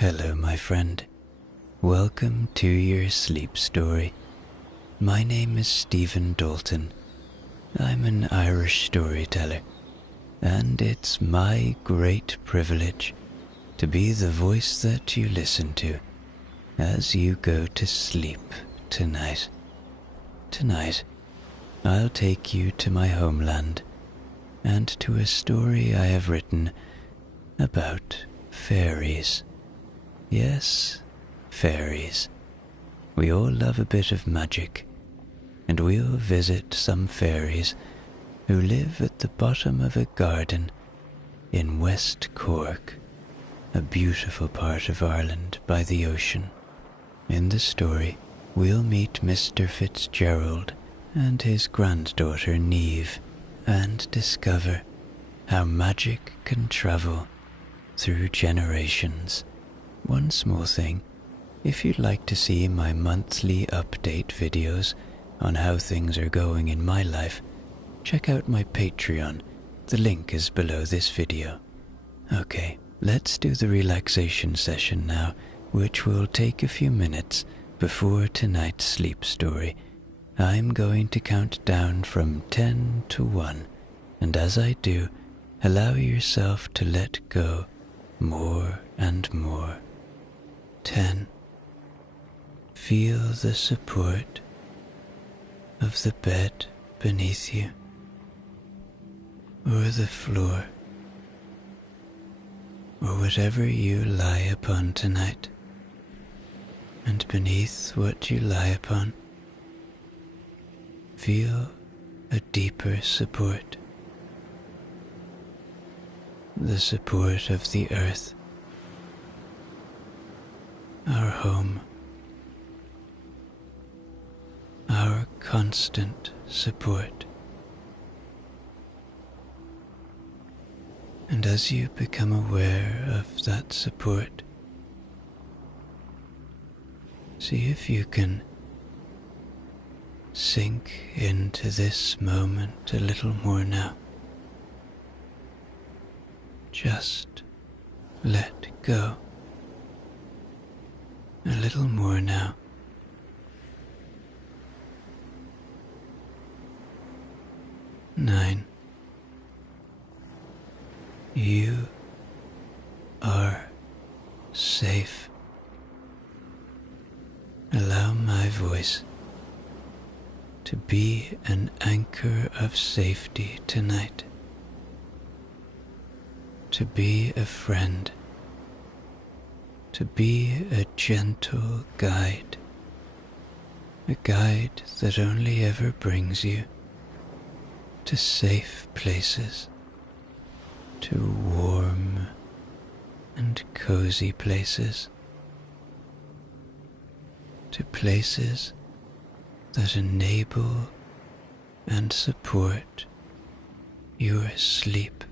Hello, my friend. Welcome to your sleep story. My name is Stephen Dalton. I'm an Irish storyteller, and it's my great privilege to be the voice that you listen to as you go to sleep tonight. Tonight, I'll take you to my homeland and to a story I have written about fairies. Yes, fairies. We all love a bit of magic, and we'll visit some fairies who live at the bottom of a garden in West Cork, a beautiful part of Ireland by the ocean. In the story, we'll meet Mr. Fitzgerald and his granddaughter Neve and discover how magic can travel through generations. One small thing, if you'd like to see my monthly update videos on how things are going in my life, check out my Patreon. The link is below this video. Okay, let's do the relaxation session now, which will take a few minutes before tonight's sleep story. I'm going to count down from 10 to 1, and as I do, allow yourself to let go more and more. 10. Feel the support of the bed beneath you, or the floor, or whatever you lie upon tonight. And beneath what you lie upon, feel a deeper support, the support of the earth, our home, our constant support. And as you become aware of that support, see if you can sink into this moment a little more now. Just let go. A little more now. 9. You are safe. Allow my voice to be an anchor of safety tonight, to be a friend, to be a gentle guide, a guide that only ever brings you to safe places, to warm and cozy places, to places that enable and support your sleep.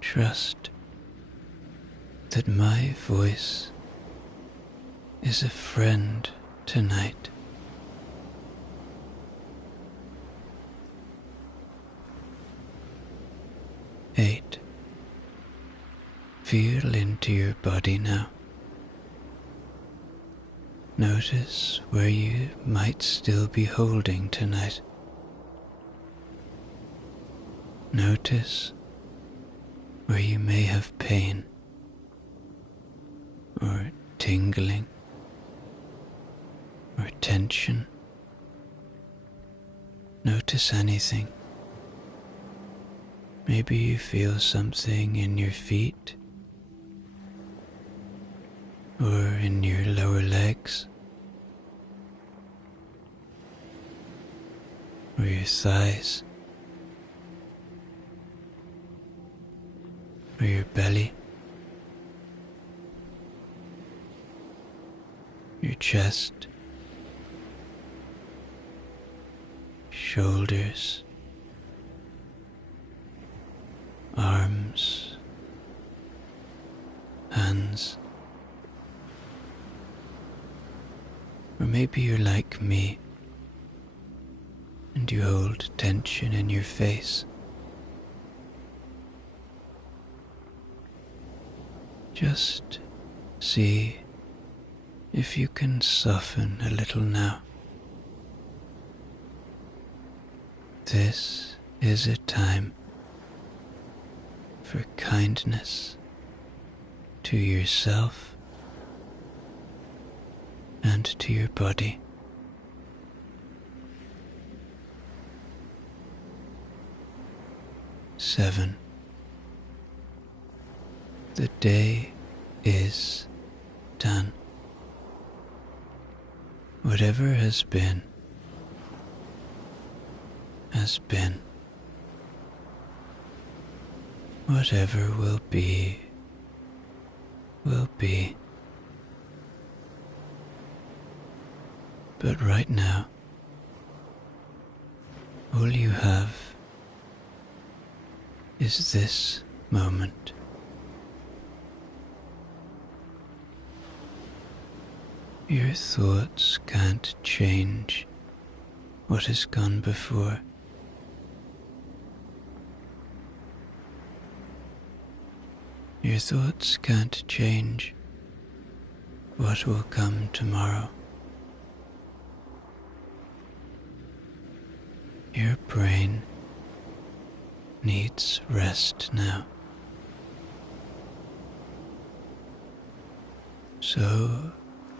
Trust that my voice is a friend tonight. 8. Feel into your body now. Notice where you might still be holding tonight. Notice where you may have pain or tingling or tension. Notice anything. Maybe you feel something in your feet or in your lower legs or your thighs or your belly, your chest, shoulders, arms, hands. Or maybe you're like me and you hold tension in your face. Just see if you can soften a little now. This is a time for kindness to yourself and to your body. 7. The day is done. Whatever has been, has been. Whatever will be, will be. But right now, all you have is this moment. Your thoughts can't change what has gone before. Your thoughts can't change what will come tomorrow. Your brain needs rest now. So,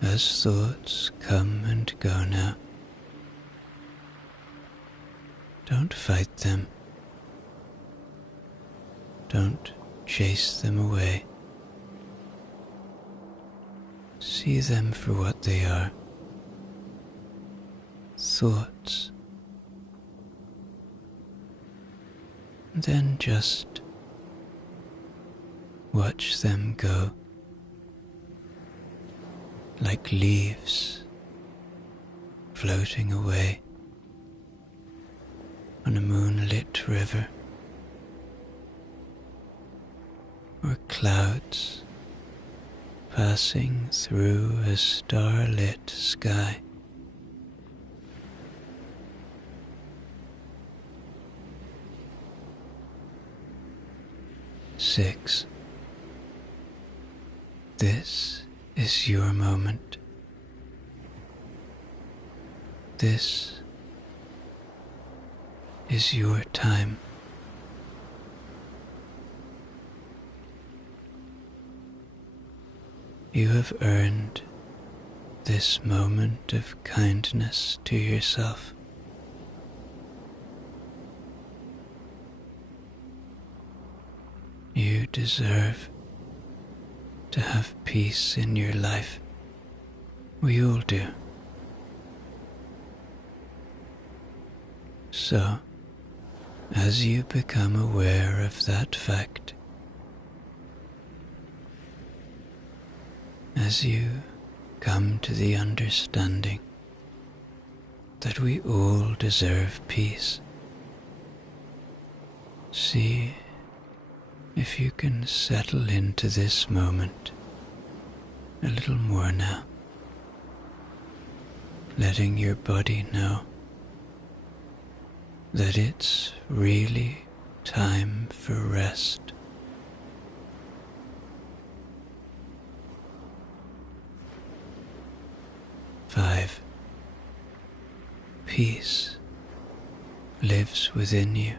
as thoughts come and go now, don't fight them. Don't chase them away. See them for what they are. Thoughts. Then just watch them go, like leaves floating away on a moonlit river, or clouds passing through a starlit sky. Six. This is your moment. This is your time. You have earned this moment of kindness to yourself. You deserve to have peace in your life. We all do. So, as you become aware of that fact, as you come to the understanding that we all deserve peace, see if you can settle into this moment a little more now, letting your body know that it's really time for rest. Five. Peace lives within you.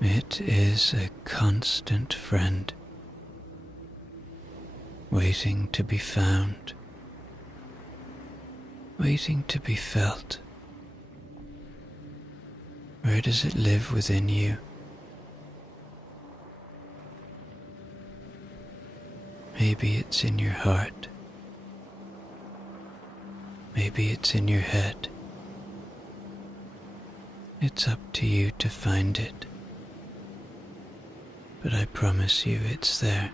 It is a constant friend, waiting to be found, waiting to be felt. Where does it live within you? Maybe it's in your heart. Maybe it's in your head. It's up to you to find it. But I promise you it's there.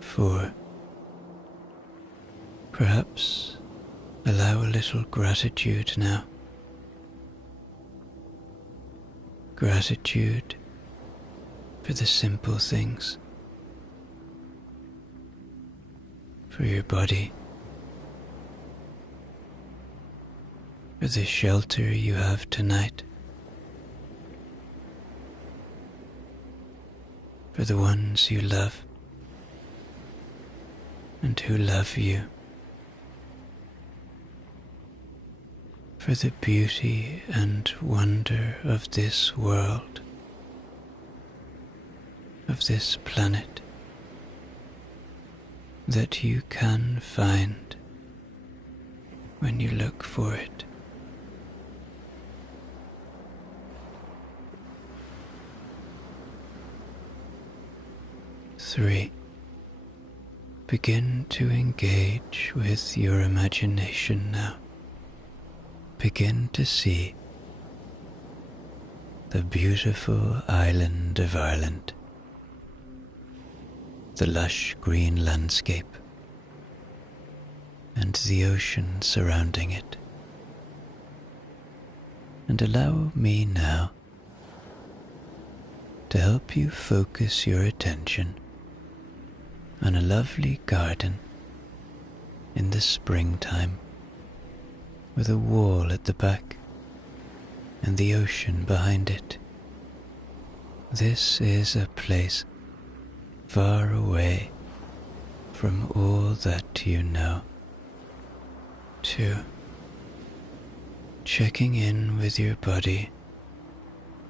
4. Perhaps allow a little gratitude now. Gratitude for the simple things, for your body, for the shelter you have tonight, for the ones you love and who love you, for the beauty and wonder of this world, of this planet, that you can find when you look for it. Three, begin to engage with your imagination now. Begin to see the beautiful island of Ireland, the lush green landscape, and the ocean surrounding it. And allow me now to help you focus your attention on a lovely garden in the springtime, with a wall at the back and the ocean behind it. This is a place far away from all that you know. 2. Checking in with your body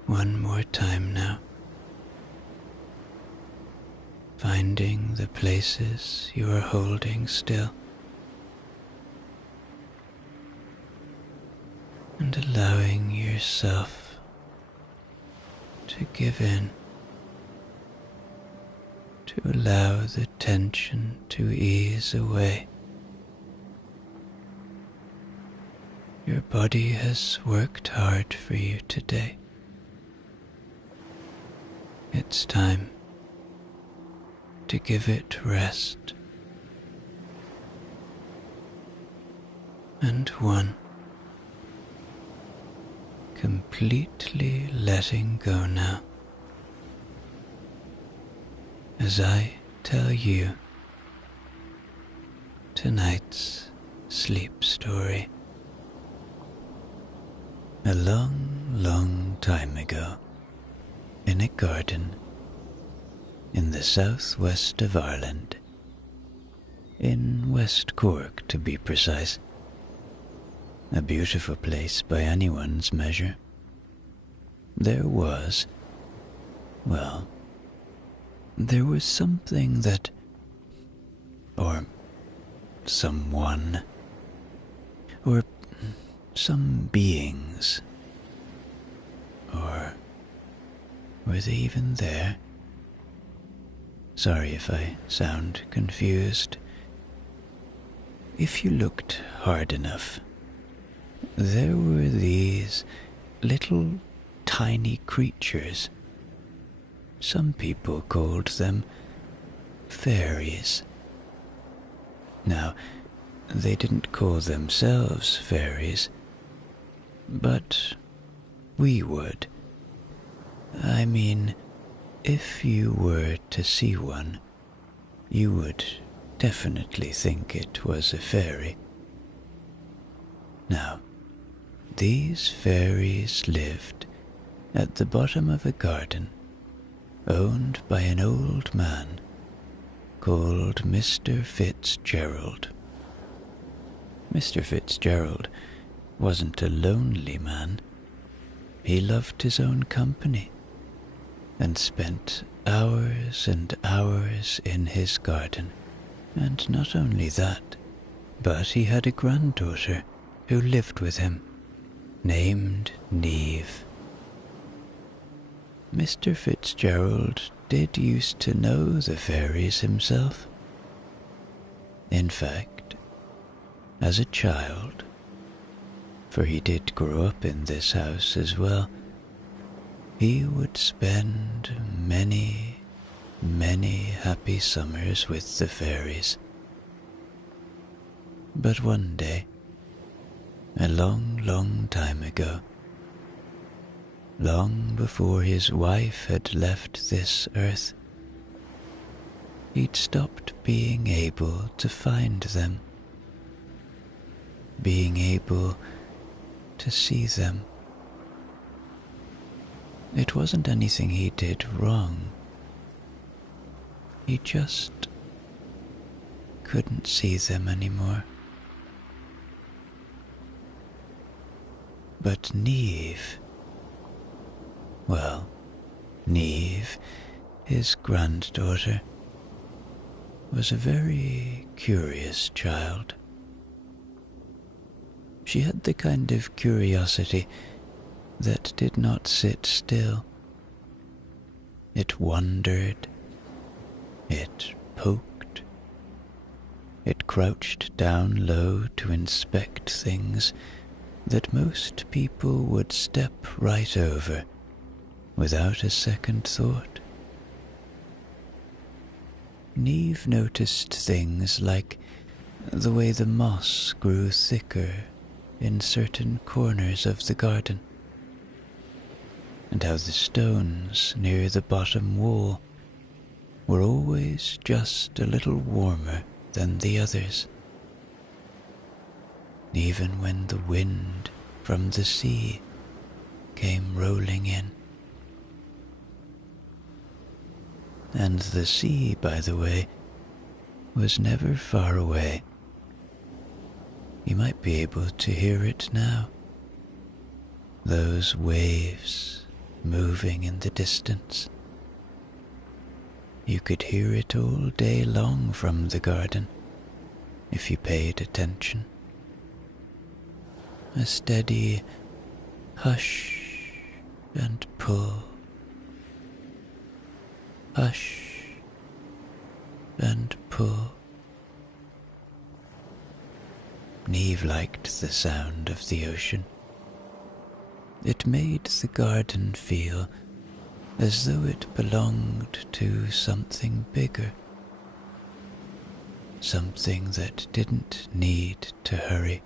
one more time now. Finding the places you are holding still, and allowing yourself to give in, to allow the tension to ease away. Your body has worked hard for you today. It's time to give it rest. And 1, completely letting go now, as I tell you tonight's sleep story. A long, long time ago, in a garden in the southwest of Ireland, in West Cork to be precise, a beautiful place by anyone's measure, there was something that, or someone, or some beings, or were they even there? Sorry if I sound confused. If you looked hard enough, there were these little tiny creatures. Some people called them fairies. Now, they didn't call themselves fairies, but we would. I mean, if you were to see one, you would definitely think it was a fairy. Now, these fairies lived at the bottom of a garden owned by an old man called Mr. Fitzgerald. Mr. Fitzgerald wasn't a lonely man. He loved his own company and spent hours and hours in his garden. And not only that, but he had a granddaughter who lived with him, named Neve. Mr. Fitzgerald did used to know the fairies himself. In fact, as a child, for he did grow up in this house as well, he would spend many, many happy summers with the fairies. But one day, a long, long time ago, long before his wife had left this earth, he'd stopped being able to find them, being able to see them. It wasn't anything he did wrong. He just couldn't see them anymore. But Neve, well, Neve, his granddaughter, was a very curious child. She had the kind of curiosity that did not sit still. It wondered, it poked, it crouched down low to inspect things that most people would step right over without a second thought. Neve noticed things like the way the moss grew thicker in certain corners of the garden, and how the stones near the bottom wall were always just a little warmer than the others, even when the wind from the sea came rolling in. And the sea, by the way, was never far away. You might be able to hear it now. Those waves moving in the distance. You could hear it all day long from the garden, if you paid attention. A steady hush and pull. Hush and pull. Neve liked the sound of the ocean. It made the garden feel as though it belonged to something bigger, something that didn't need to hurry.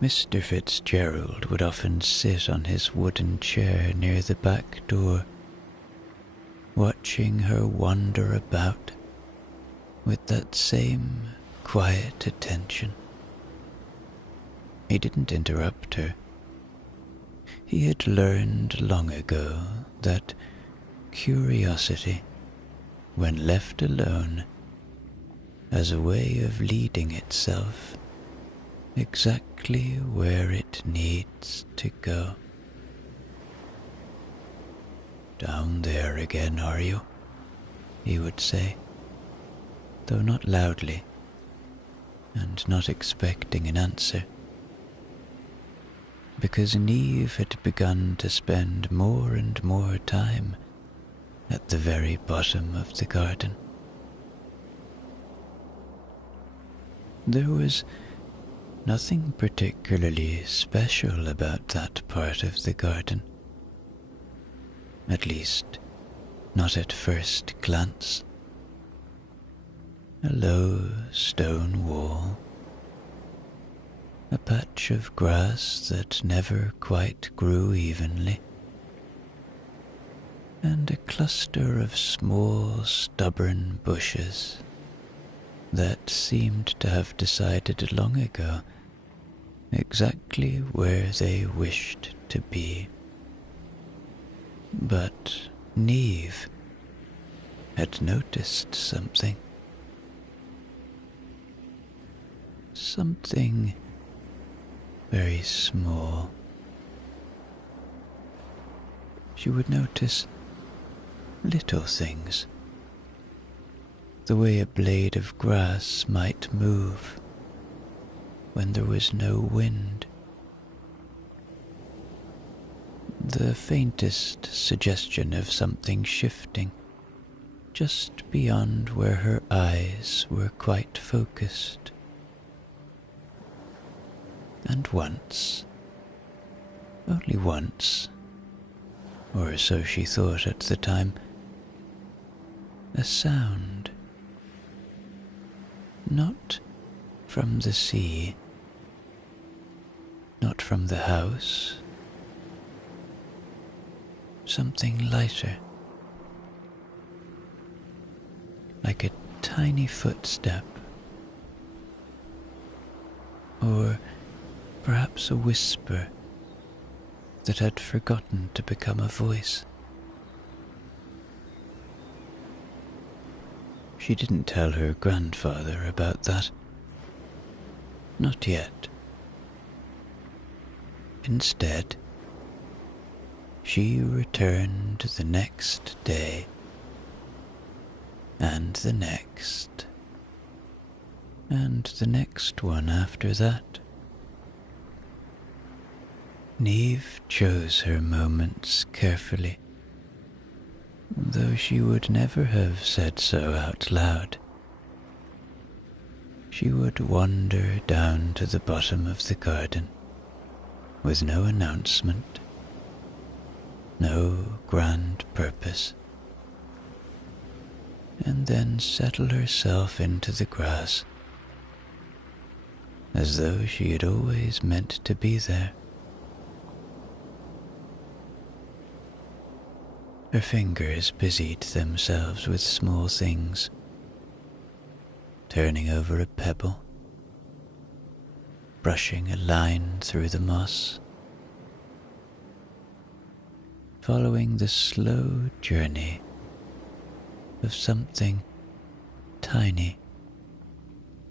Mr. Fitzgerald would often sit on his wooden chair near the back door, watching her wander about with that same quiet attention. He didn't interrupt her. He had learned long ago that curiosity, when left alone, has a way of leading itself exactly where it needs to go. "Down there again, are you?" he would say, though not loudly, and not expecting an answer, because Neve had begun to spend more and more time at the very bottom of the garden. There was nothing particularly special about that part of the garden, at least not at first glance. A low stone wall, a patch of grass that never quite grew evenly, and a cluster of small, stubborn bushes that seemed to have decided long ago exactly where they wished to be. But Neve had noticed something. Something very small. She would notice little things, the way a blade of grass might move when there was no wind. The faintest suggestion of something shifting just beyond where her eyes were quite focused. And once, only once, or so she thought at the time, a sound, not from the sea, not from the house, something lighter, like a tiny footstep or perhaps a whisper that had forgotten to become a voice. She didn't tell her grandfather about that. Not yet. Instead, she returned the next day, and the next, and the next one after that. Neve chose her moments carefully, though she would never have said so out loud. She would wander down to the bottom of the garden with no announcement, no grand purpose, and then settle herself into the grass as though she had always meant to be there. Her fingers busied themselves with small things, turning over a pebble, brushing a line through the moss, following the slow journey of something tiny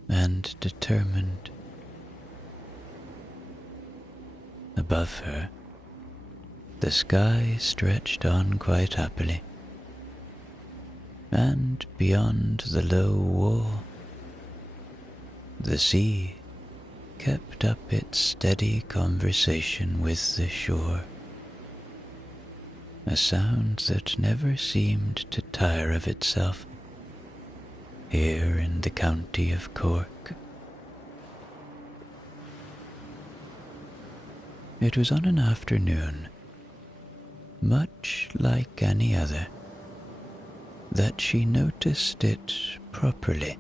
and determined. Above her, the sky stretched on quite happily, and beyond the low wall, the sea kept up its steady conversation with the shore, a sound that never seemed to tire of itself here in the county of Cork. It was on an afternoon, much like any other, that she noticed it properly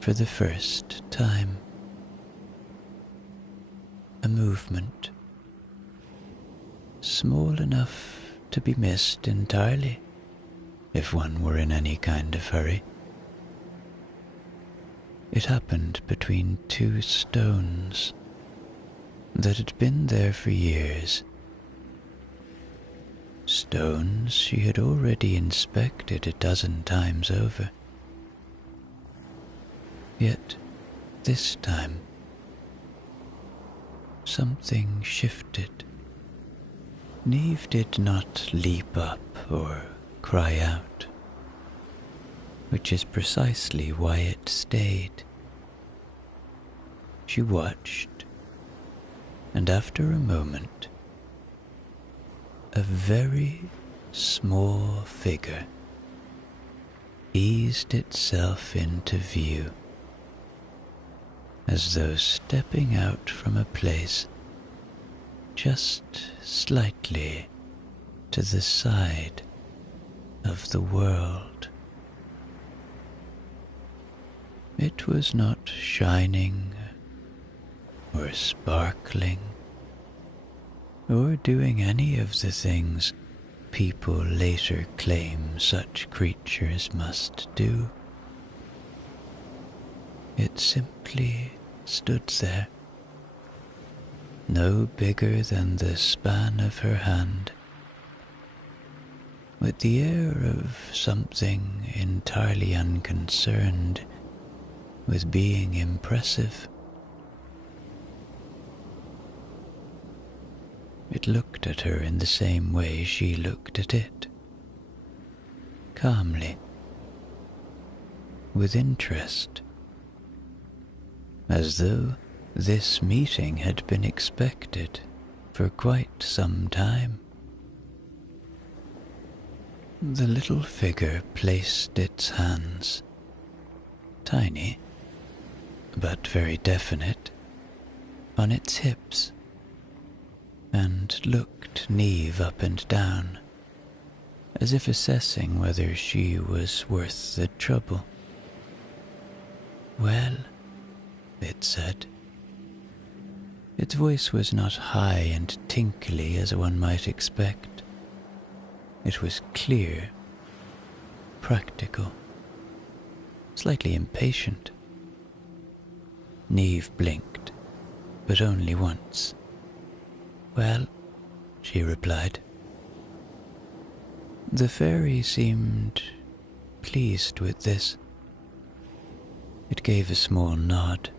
for the first time. A movement, small enough to be missed entirely if one were in any kind of hurry. It happened between two stones that had been there for years, stones she had already inspected a dozen times over. Yet this time, something shifted. Neve did not leap up or cry out, which is precisely why it stayed. She watched, and after a moment, a very small figure eased itself into view, as though stepping out from a place just slightly to the side of the world. It was not shining or sparkling or doing any of the things people later claim such creatures must do. It simply stood there, no bigger than the span of her hand, with the air of something entirely unconcerned with being impressive. It looked at her in the same way she looked at it, calmly, with interest, as though this meeting had been expected for quite some time. The little figure placed its hands, tiny but very definite, on its hips, and looked Neve up and down, as if assessing whether she was worth the trouble. "Well," it said. Its voice was not high and tinkly as one might expect. It was clear, practical, slightly impatient. Neve blinked, but only once. "Well," she replied. The fairy seemed pleased with this. It gave a small nod,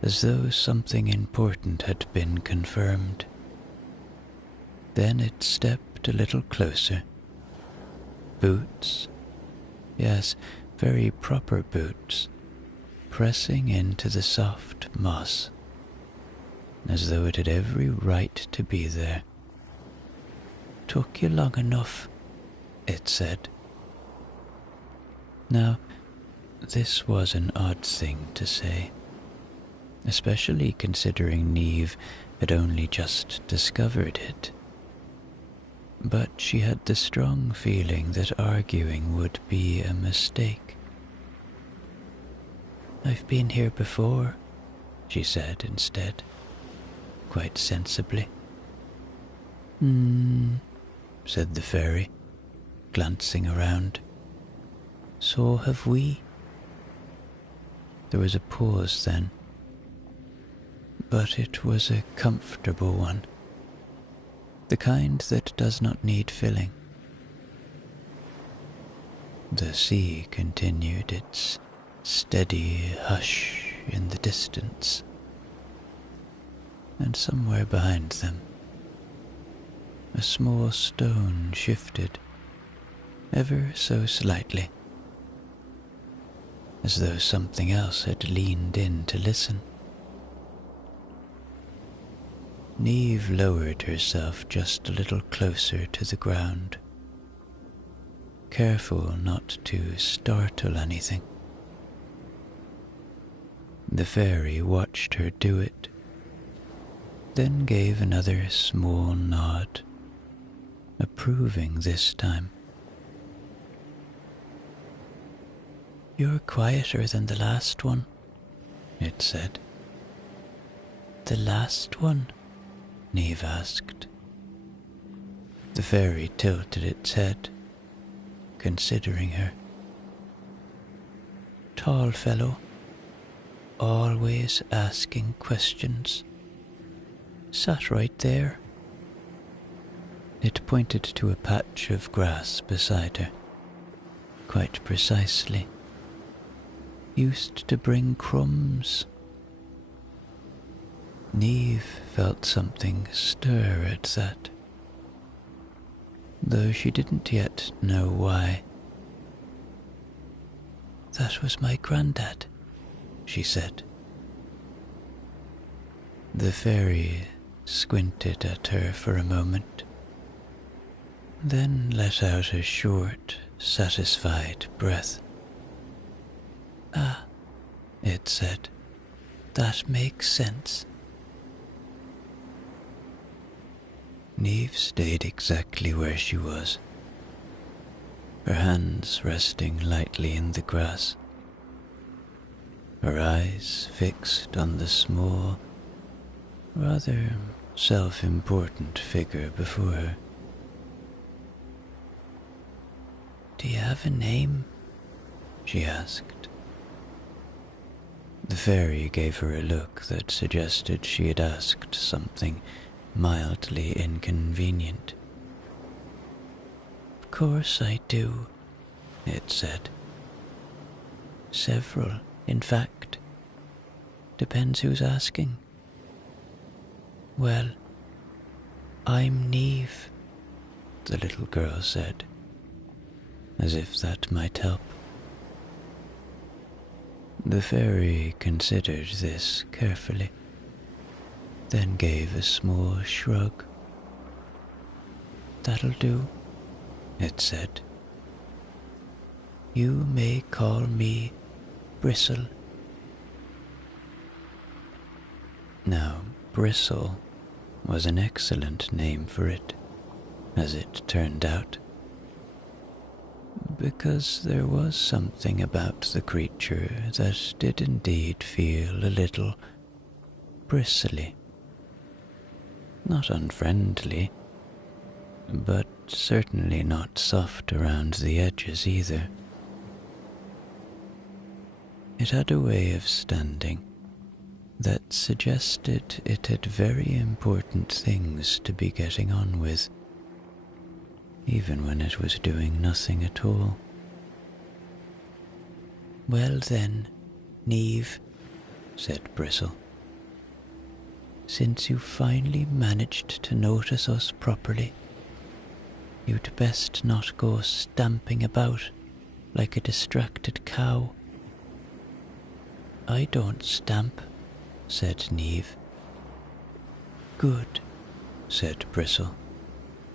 as though something important had been confirmed. Then it stepped a little closer. Boots, yes, very proper boots, pressing into the soft moss, as though it had every right to be there. "Took you long enough," it said. Now, this was an odd thing to say, especially considering Neve had only just discovered it. But she had the strong feeling that arguing would be a mistake. "I've been here before," she said instead, quite sensibly. Said the fairy, glancing around. "So have we." There was a pause then, but it was a comfortable one, the kind that does not need filling. The sea continued its steady hush in the distance, and somewhere behind them, a small stone shifted, ever so slightly, as though something else had leaned in to listen. Neve lowered herself just a little closer to the ground, careful not to startle anything. The fairy watched her do it, then gave another small nod, approving this time. "You're quieter than the last one," it said. "The last one?" Neve asked. The fairy tilted its head, considering her. "Tall fellow, always asking questions. Sat right there." It pointed to a patch of grass beside her, quite precisely. "Used to bring crumbs." Neve felt something stir at that, though she didn't yet know why. "That was my granddad," she said. The fairy squinted at her for a moment, then let out a short, satisfied breath. "Ah," it said, "that makes sense." Neve stayed exactly where she was, her hands resting lightly in the grass, her eyes fixed on the small, rather self-important figure before her. "Do you have a name?" she asked. The fairy gave her a look that suggested she had asked something mildly inconvenient. "Of course I do," it said. "Several, in fact. Depends who's asking." "Well, I'm Neve," the little girl said, as if that might help. The fairy considered this carefully, then gave a small shrug. "That'll do," it said. "You may call me Bristle." Now, Bristle was an excellent name for it, as it turned out, because there was something about the creature that did indeed feel a little bristly. Not unfriendly, but certainly not soft around the edges either. It had a way of standing that suggested it had very important things to be getting on with, even when it was doing nothing at all. "Well then, Neve," said Bristle, "since you finally managed to notice us properly, you'd best not go stamping about like a distracted cow." "I don't stamp," said Neve. "Good," said Bristle,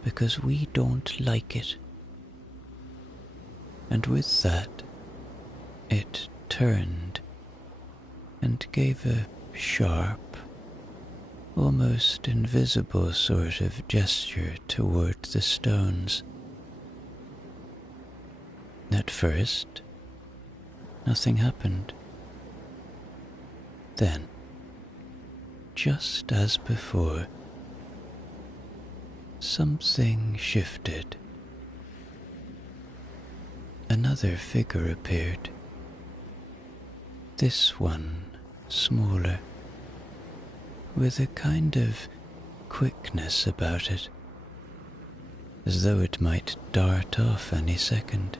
"because we don't like it." And with that, it turned and gave a sharp, almost invisible sort of gesture toward the stones. At first, nothing happened. Then, just as before, something shifted. Another figure appeared, this one smaller, with a kind of quickness about it, as though it might dart off any second.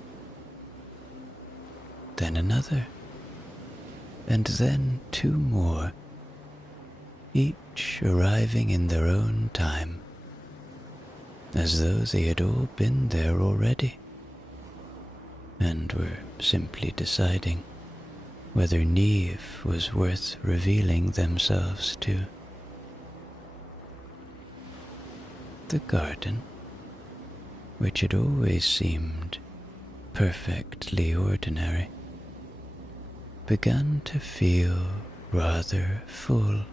Then another, and then two more, each arriving in their own time, as though they had all been there already, and were simply deciding whether Neve was worth revealing themselves to. The garden, which had always seemed perfectly ordinary, began to feel rather full.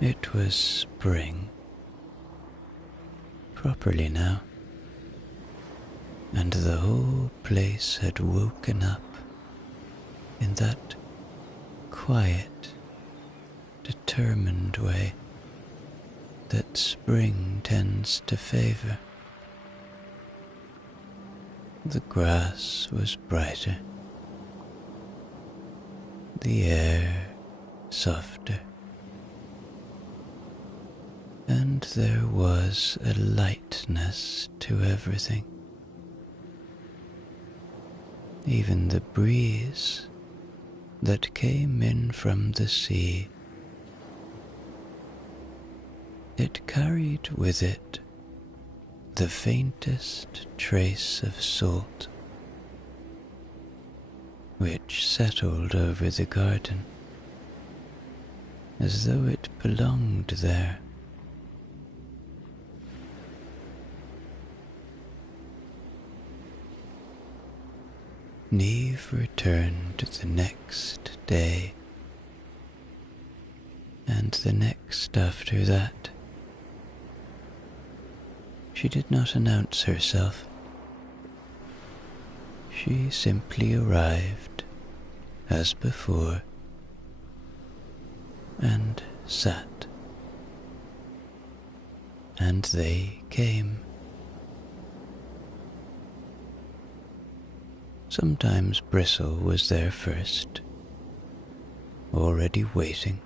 It was spring, properly now, and the whole place had woken up in that quiet, determined way that spring tends to favor. The grass was brighter, the air softer, and there was a lightness to everything. Even the breeze that came in from the sea, it carried with it the faintest trace of salt, which settled over the garden as though it belonged there. Neve returned the next day, and the next after that. She did not announce herself. She simply arrived, as before, and sat. And they came. Sometimes Bristle was there first, already waiting,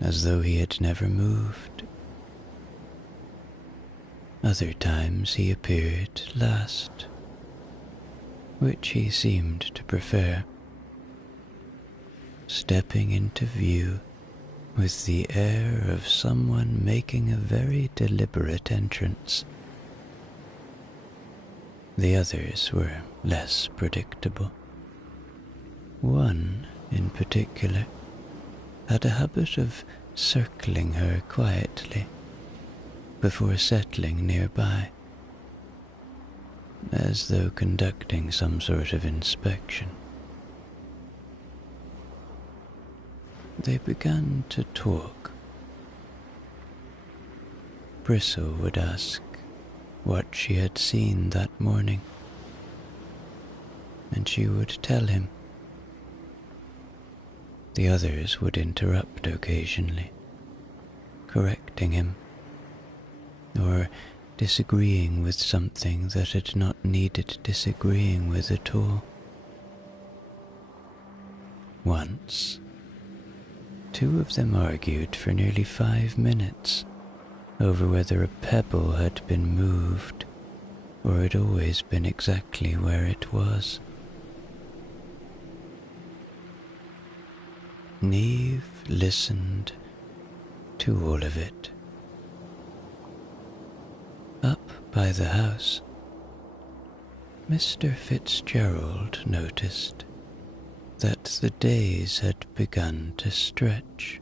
as though he had never moved. Other times he appeared last, which he seemed to prefer, stepping into view with the air of someone making a very deliberate entrance. The others were less predictable. One, in particular, had a habit of circling her quietly before settling nearby, as though conducting some sort of inspection. They began to talk. Bristle would ask what she had seen that morning, and she would tell him. The others would interrupt occasionally, correcting him, or disagreeing with something that had not needed disagreeing with at all. Once, two of them argued for nearly 5 minutes over whether a pebble had been moved or had always been exactly where it was. Neve listened to all of it. Up by the house, Mr. Fitzgerald noticed that the days had begun to stretch.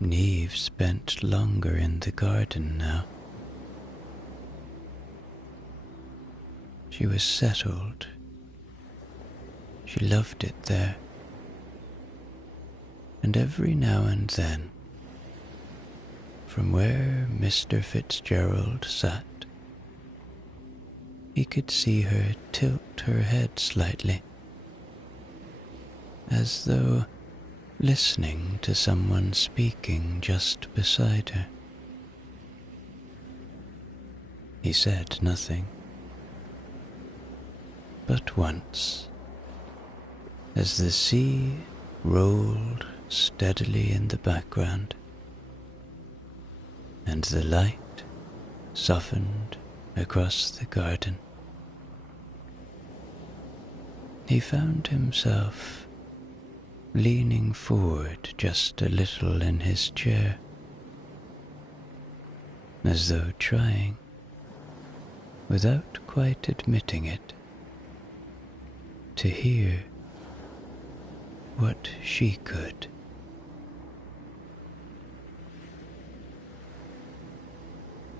Neve spent longer in the garden now. She was settled. She loved it there. And every now and then, from where Mr. Fitzgerald sat, he could see her tilt her head slightly, as though listening to someone speaking just beside her. He said nothing, but once, as the sea rolled steadily in the background, and the light softened across the garden, he found himself leaning forward just a little in his chair, as though trying, without quite admitting it, to hear what she could.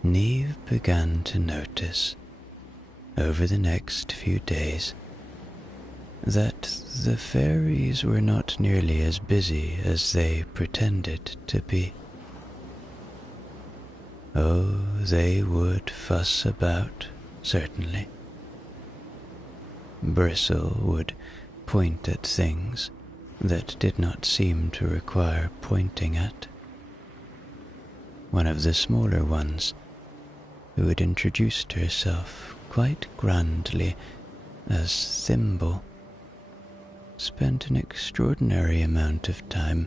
Neve began to notice, over the next few days, that the fairies were not nearly as busy as they pretended to be. Oh, they would fuss about, certainly. Bristle would point at things that did not seem to require pointing at. One of the smaller ones, who had introduced herself quite grandly as Thimble, spent an extraordinary amount of time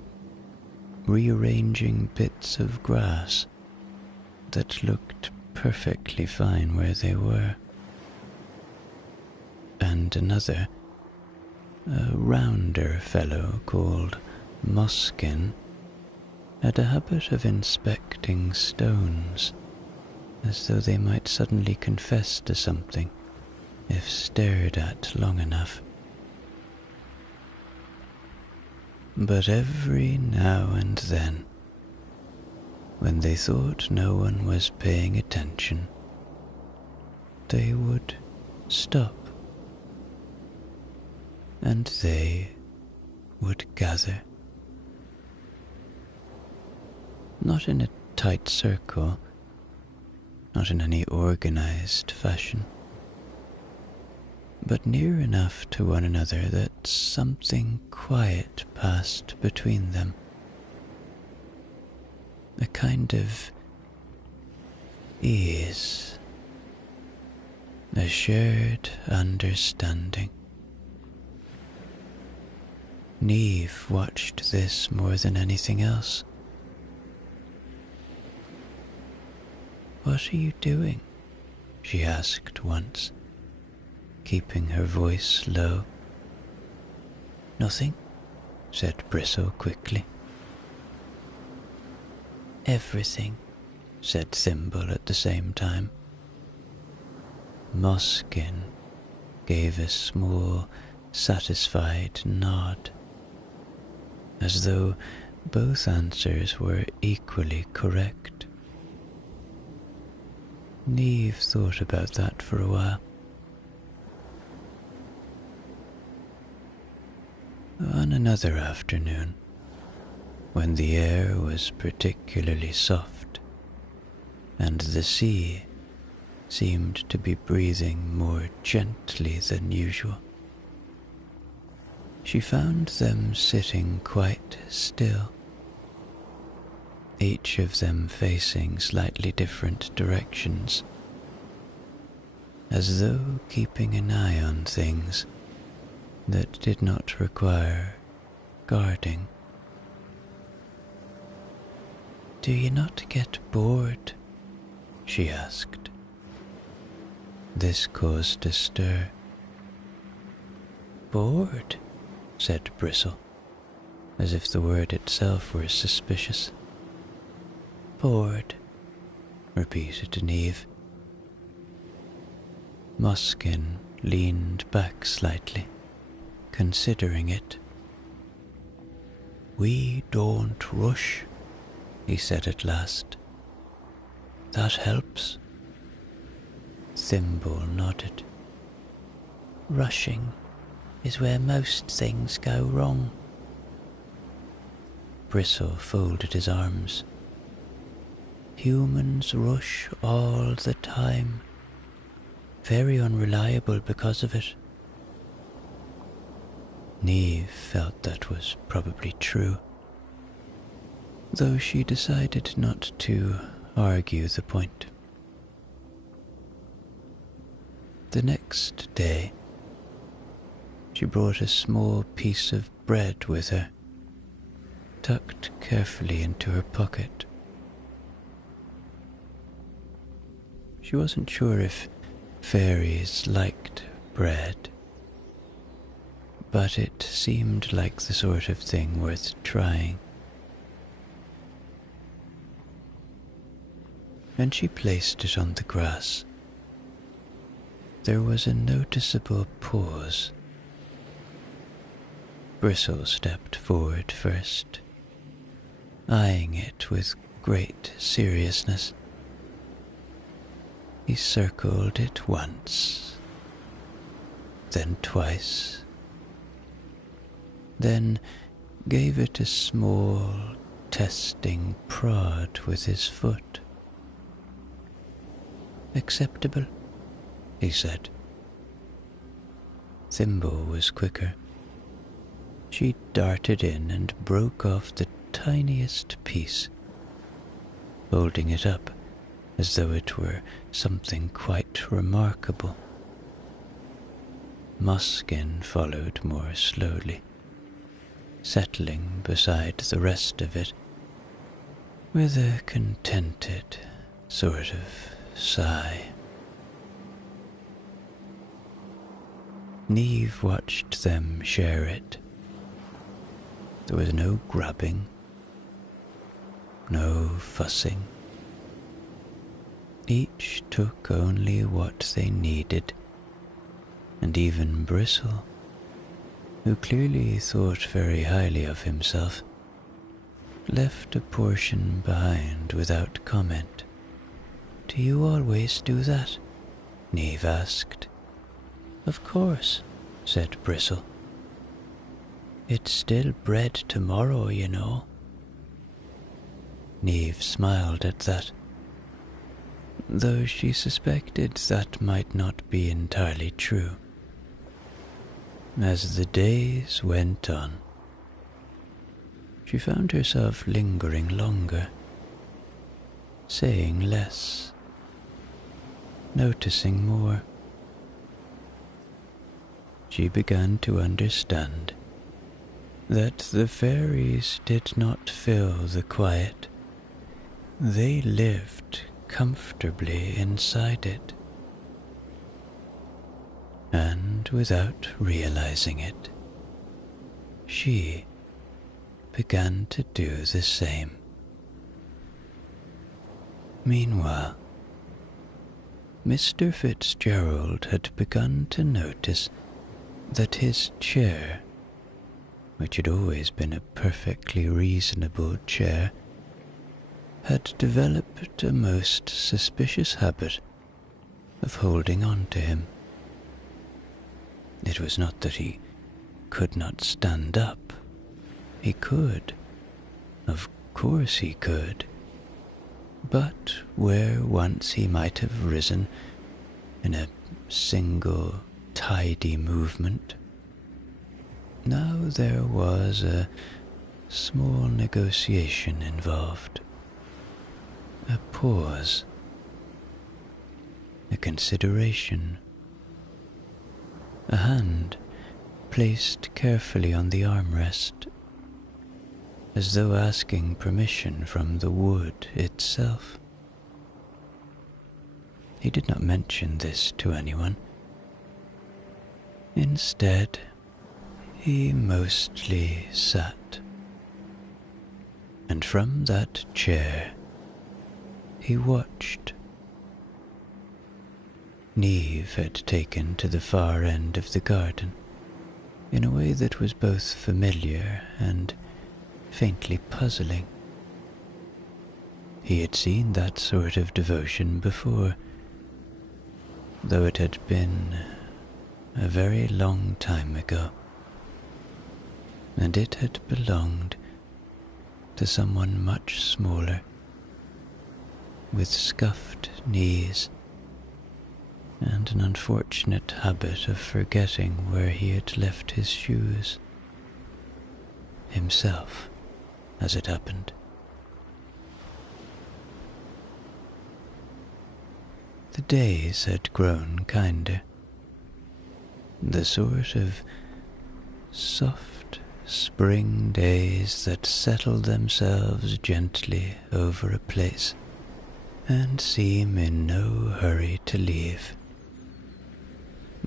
rearranging bits of grass that looked perfectly fine where they were. And another, a rounder fellow called Moskin, had a habit of inspecting stones, as though they might suddenly confess to something if stared at long enough. But every now and then, when they thought no one was paying attention, they would stop, and they would gather. Not in a tight circle, not in any organized fashion, but near enough to one another that something quiet passed between them. A kind of ease, a shared understanding. Neve watched this more than anything else. "What are you doing?" she asked once, keeping her voice low. "Nothing," said Bristle quickly. "Everything," said Thimble at the same time. Moskin gave a small, satisfied nod, as though both answers were equally correct. Neve thought about that for a while. On another afternoon, when the air was particularly soft, and the sea seemed to be breathing more gently than usual, she found them sitting quite still, each of them facing slightly different directions. as though keeping an eye on things that did not require guarding. "Do you not get bored?" she asked. This caused a stir. "Bored?" said Bristle, as if the word itself were suspicious. "Bored," repeated Neve. Muskin leaned back slightly, considering it. "We don't rush," he said at last. "That helps." Thimble nodded. "Rushing is where most things go wrong." Bristle folded his arms. "Humans rush all the time. Very unreliable because of it." Neve felt that was probably true, though she decided not to argue the point. The next day, she brought a small piece of bread with her, tucked carefully into her pocket. She wasn't sure if fairies liked bread, but it seemed like the sort of thing worth trying. And she placed it on the grass. There was a noticeable pause. Bristle stepped forward first, eyeing it with great seriousness. He circled it once, then twice, then gave it a small, testing prod with his foot. "Acceptable," he said. Thimble was quicker. She darted in and broke off the tiniest piece, holding it up as though it were something quite remarkable. Muskin followed more slowly, settling beside the rest of it with a contented sort of sigh. Neve watched them share it. There was no grubbing, no fussing. Each took only what they needed, and even Bristle, who clearly thought very highly of himself, left a portion behind without comment. "Do you always do that?" Neve asked. "Of course," said Bristle. "It's still bread tomorrow, you know." Neve smiled at that, though she suspected that might not be entirely true. As the days went on, she found herself lingering longer, saying less, noticing more. She began to understand that the fairies did not fill the quiet. They lived comfortably inside it. And without realizing it, she began to do the same. Meanwhile, Mr. Fitzgerald had begun to notice that his chair, which had always been a perfectly reasonable chair, had developed a most suspicious habit of holding on to him. It was not that he could not stand up. He could. Of course he could. But where once he might have risen in a single, tidy movement, now there was a small negotiation involved. A pause. a consideration, a hand placed carefully on the armrest, as though asking permission from the wood itself. He did not mention this to anyone. Instead, he mostly sat, and from that chair he watched. Neve had taken to the far end of the garden in a way that was both familiar and faintly puzzling. He had seen that sort of devotion before, though it had been a very long time ago, and it had belonged to someone much smaller, with scuffed knees and an unfortunate habit of forgetting where he had left his shoes. Himself, as it happened. The days had grown kinder. The sort of soft spring days that settle themselves gently over a place and seem in no hurry to leave.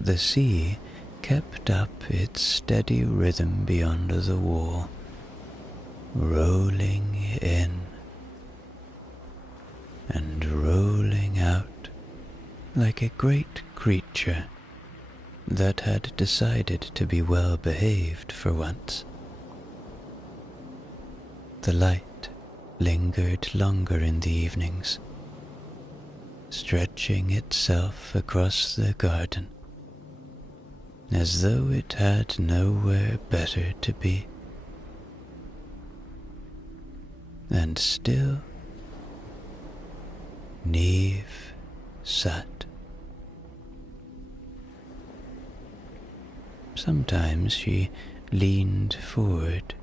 The sea kept up its steady rhythm beyond the wall, rolling in and rolling out like a great creature that had decided to be well behaved for once. The light lingered longer in the evenings, stretching itself across the garden as though it had nowhere better to be. And still, Neve sat. Sometimes she leaned forward,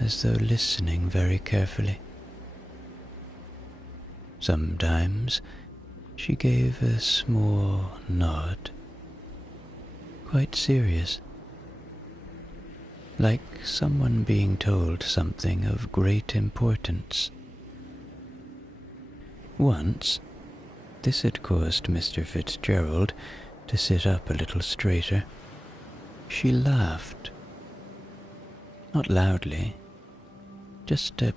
as though listening very carefully. Sometimes she gave a small nod, quite serious, like someone being told something of great importance. Once, this had caused Mr. Fitzgerald to sit up a little straighter. She laughed. Not loudly, just a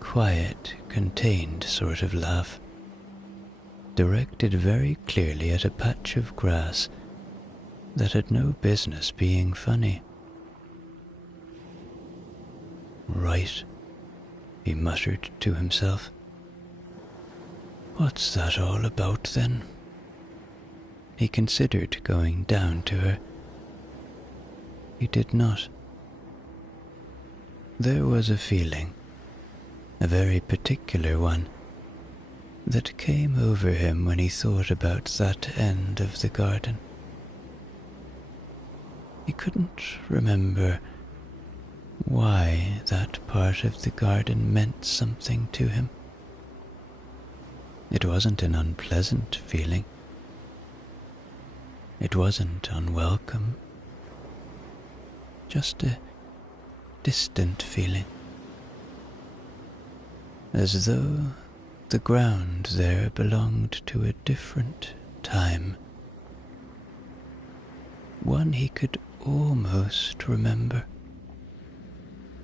quiet, contained sort of laugh, directed very clearly at a patch of grass that had no business being funny. Right, he muttered to himself. What's that all about then? He considered going down to her. He did not. There was a feeling, a very particular one, that came over him when he thought about that end of the garden. He couldn't remember why that part of the garden meant something to him. It wasn't an unpleasant feeling. It wasn't unwelcome. Just a distant feeling, as though the ground there belonged to a different time, one he could almost remember,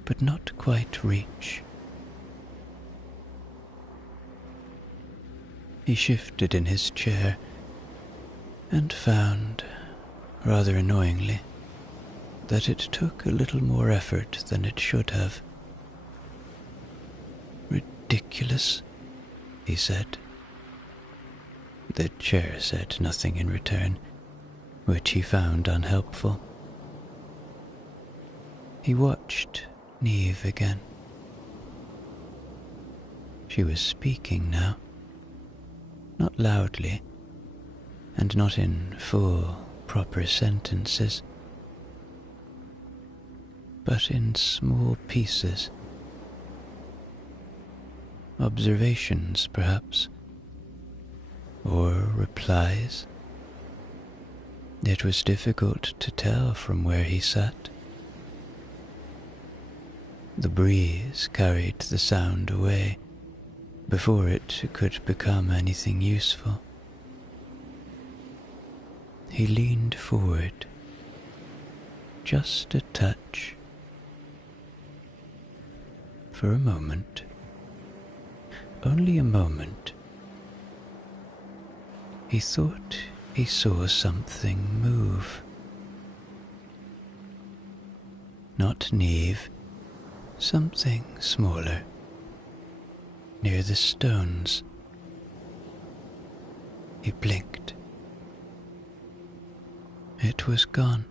but not quite reach. He shifted in his chair and found, rather annoyingly, that it took a little more effort than it should have. Ridiculous, he said. The chair said nothing in return, which he found unhelpful. He watched Neve again. She was speaking now, not loudly, and not in full, proper sentences, but in small pieces. Observations, perhaps, or replies. It was difficult to tell from where he sat. The breeze carried the sound away before it could become anything useful. He leaned forward, just a touch. For a moment, only a moment, he thought he saw something move. Not Neve, something smaller, near the stones. He blinked. It was gone.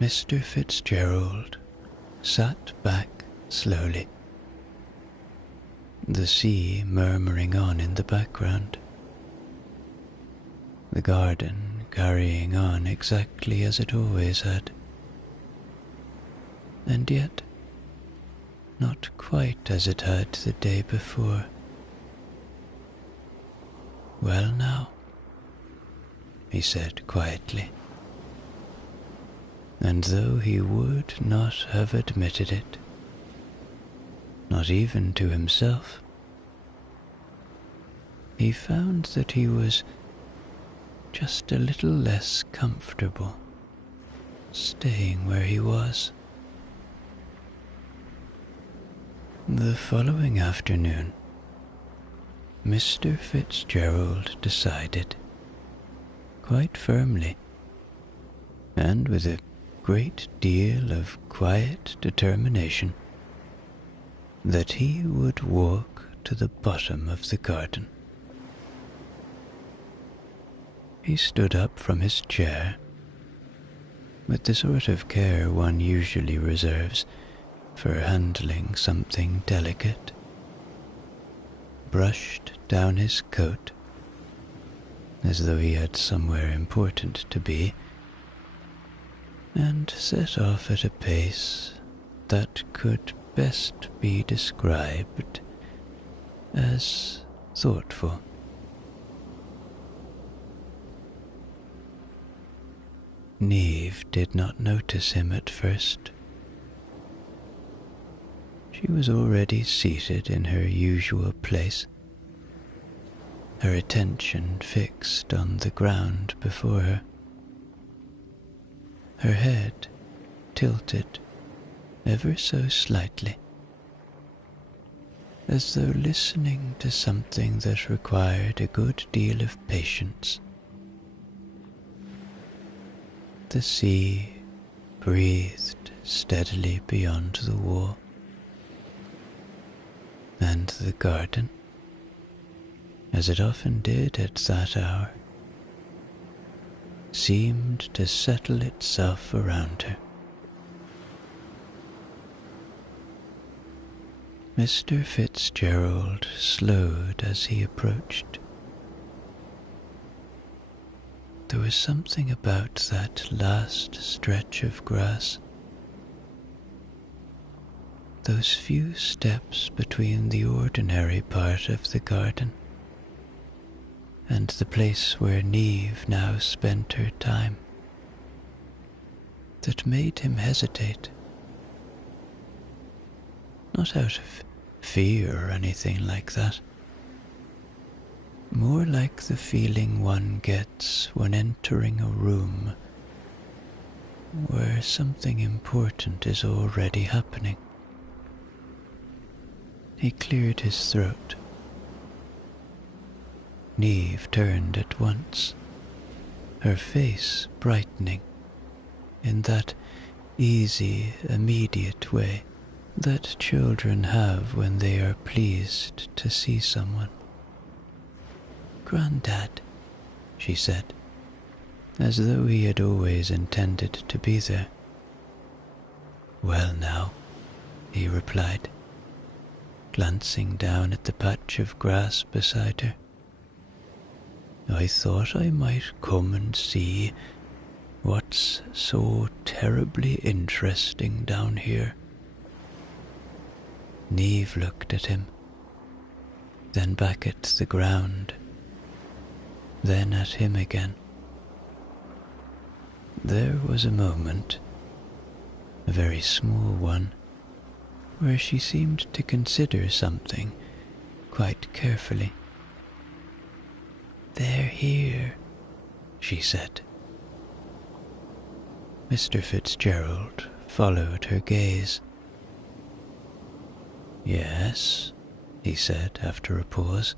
Mr. Fitzgerald sat back slowly, the sea murmuring on in the background, the garden carrying on exactly as it always had, and yet not quite as it had the day before. "Well now," he said quietly, and though he would not have admitted it, not even to himself, he found that he was just a little less comfortable staying where he was. The following afternoon, Mr. Fitzgerald decided, quite firmly, and with a great deal of quiet determination, that he would walk to the bottom of the garden. He stood up from his chair, with the sort of care one usually reserves for handling something delicate, brushed down his coat, as though he had somewhere important to be, and set off at a pace that could best be described as thoughtful. Neve did not notice him at first. She was already seated in her usual place, her attention fixed on the ground before her, her head tilted ever so slightly, as though listening to something that required a good deal of patience. The sea breathed steadily beyond the wall, and the garden, as it often did at that hour, seemed to settle itself around her. Mr. Fitzgerald slowed as he approached. There was something about that last stretch of grass, those few steps between the ordinary part of the garden and the place where Neve now spent her time, that made him hesitate. Not out of fear or anything like that. More like the feeling one gets when entering a room where something important is already happening. He cleared his throat. Neve turned at once, her face brightening in that easy, immediate way that children have when they are pleased to see someone. "Grandad," she said, as though he had always intended to be there. "Well now," he replied, glancing down at the patch of grass beside her. "I thought I might come and see what's so terribly interesting down here." Neve looked at him, then back at the ground, then at him again. There was a moment, a very small one, where she seemed to consider something quite carefully. "They're here," she said. Mr. Fitzgerald followed her gaze. "Yes," he said after a pause.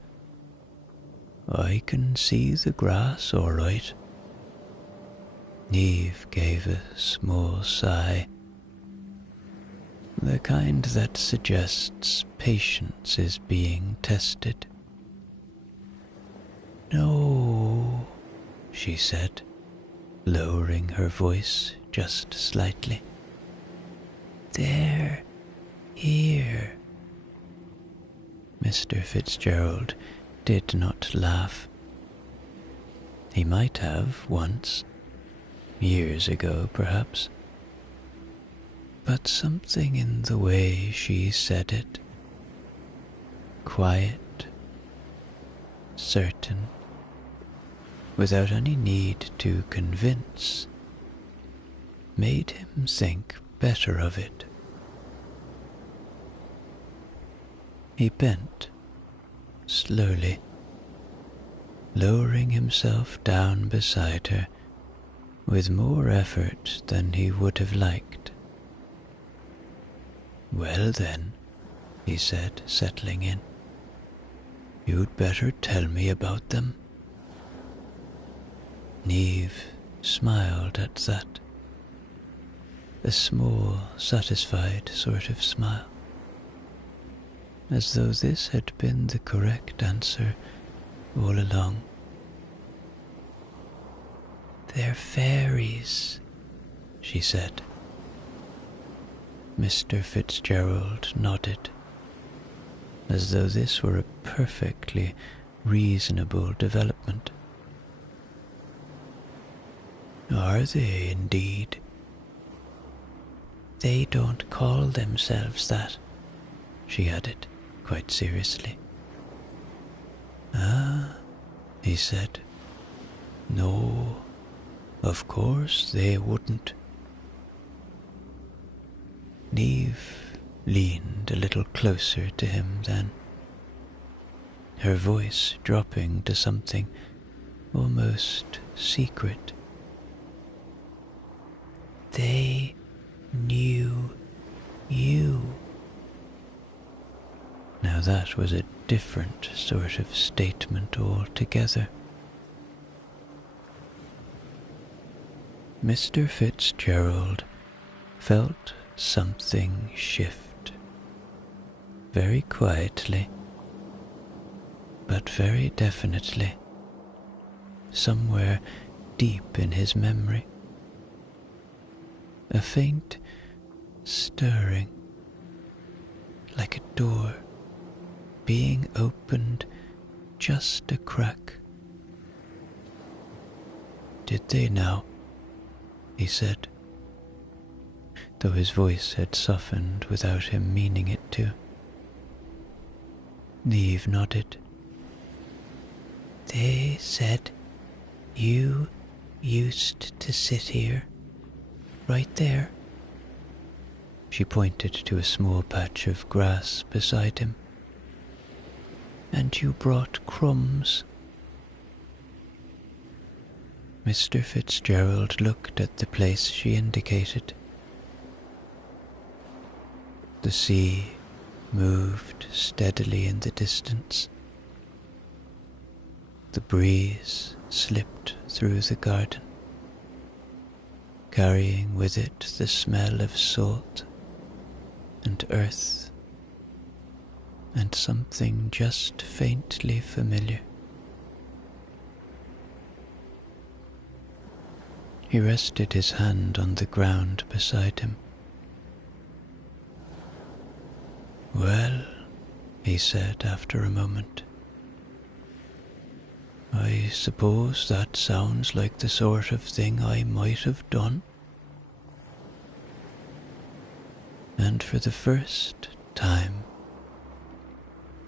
"I can see the grass all right." Neve gave a small sigh, the kind that suggests patience is being tested. "No," she said, lowering her voice just slightly. "They're here." Mr. Fitzgerald did not laugh. He might have once, years ago perhaps, but something in the way she said it, quiet, certain, without any need to convince, made him think better of it. He bent, slowly, lowering himself down beside her with more effort than he would have liked. "Well then," he said, settling in, "you'd better tell me about them." Neve smiled at that, a small, satisfied sort of smile, as though this had been the correct answer all along. "They're fairies," she said. Mr. Fitzgerald nodded, as though this were a perfectly reasonable development. "Are they indeed?" "They don't call themselves that," she added, quite seriously. "Ah," he said. "No, of course they wouldn't." Neve leaned a little closer to him then, her voice dropping to something almost secret. "They knew you." Now that was a different sort of statement altogether. Mr. Fitzgerald felt something shift, very quietly, but very definitely, somewhere deep in his memory. A faint stirring, like a door being opened just a crack. "Did they now?" he said, though his voice had softened without him meaning it to. Neve nodded. "They said you used to sit here, right there." She pointed to a small patch of grass beside him. "And you brought crumbs." Mr. Fitzgerald looked at the place she indicated. The sea moved steadily in the distance. The breeze slipped through the garden, carrying with it the smell of salt and earth and something just faintly familiar. He rested his hand on the ground beside him. "Well," he said after a moment, "I suppose that sounds like the sort of thing I might have done." And for the first time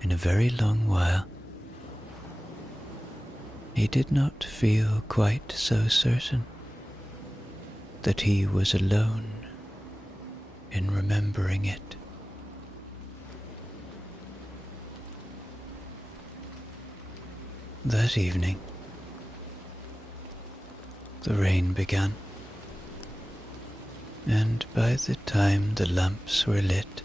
in a very long while. He did not feel quite so certain that he was alone in remembering it. That evening, the rain began, and by the time the lamps were lit,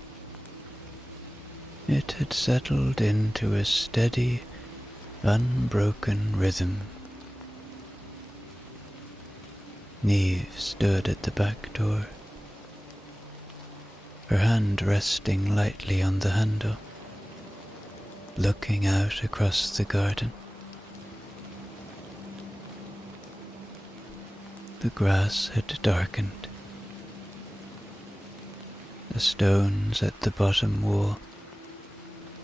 it had settled into a steady, unbroken rhythm. Neve stood at the back door, her hand resting lightly on the handle, looking out across the garden. The grass had darkened. The stones at the bottom wall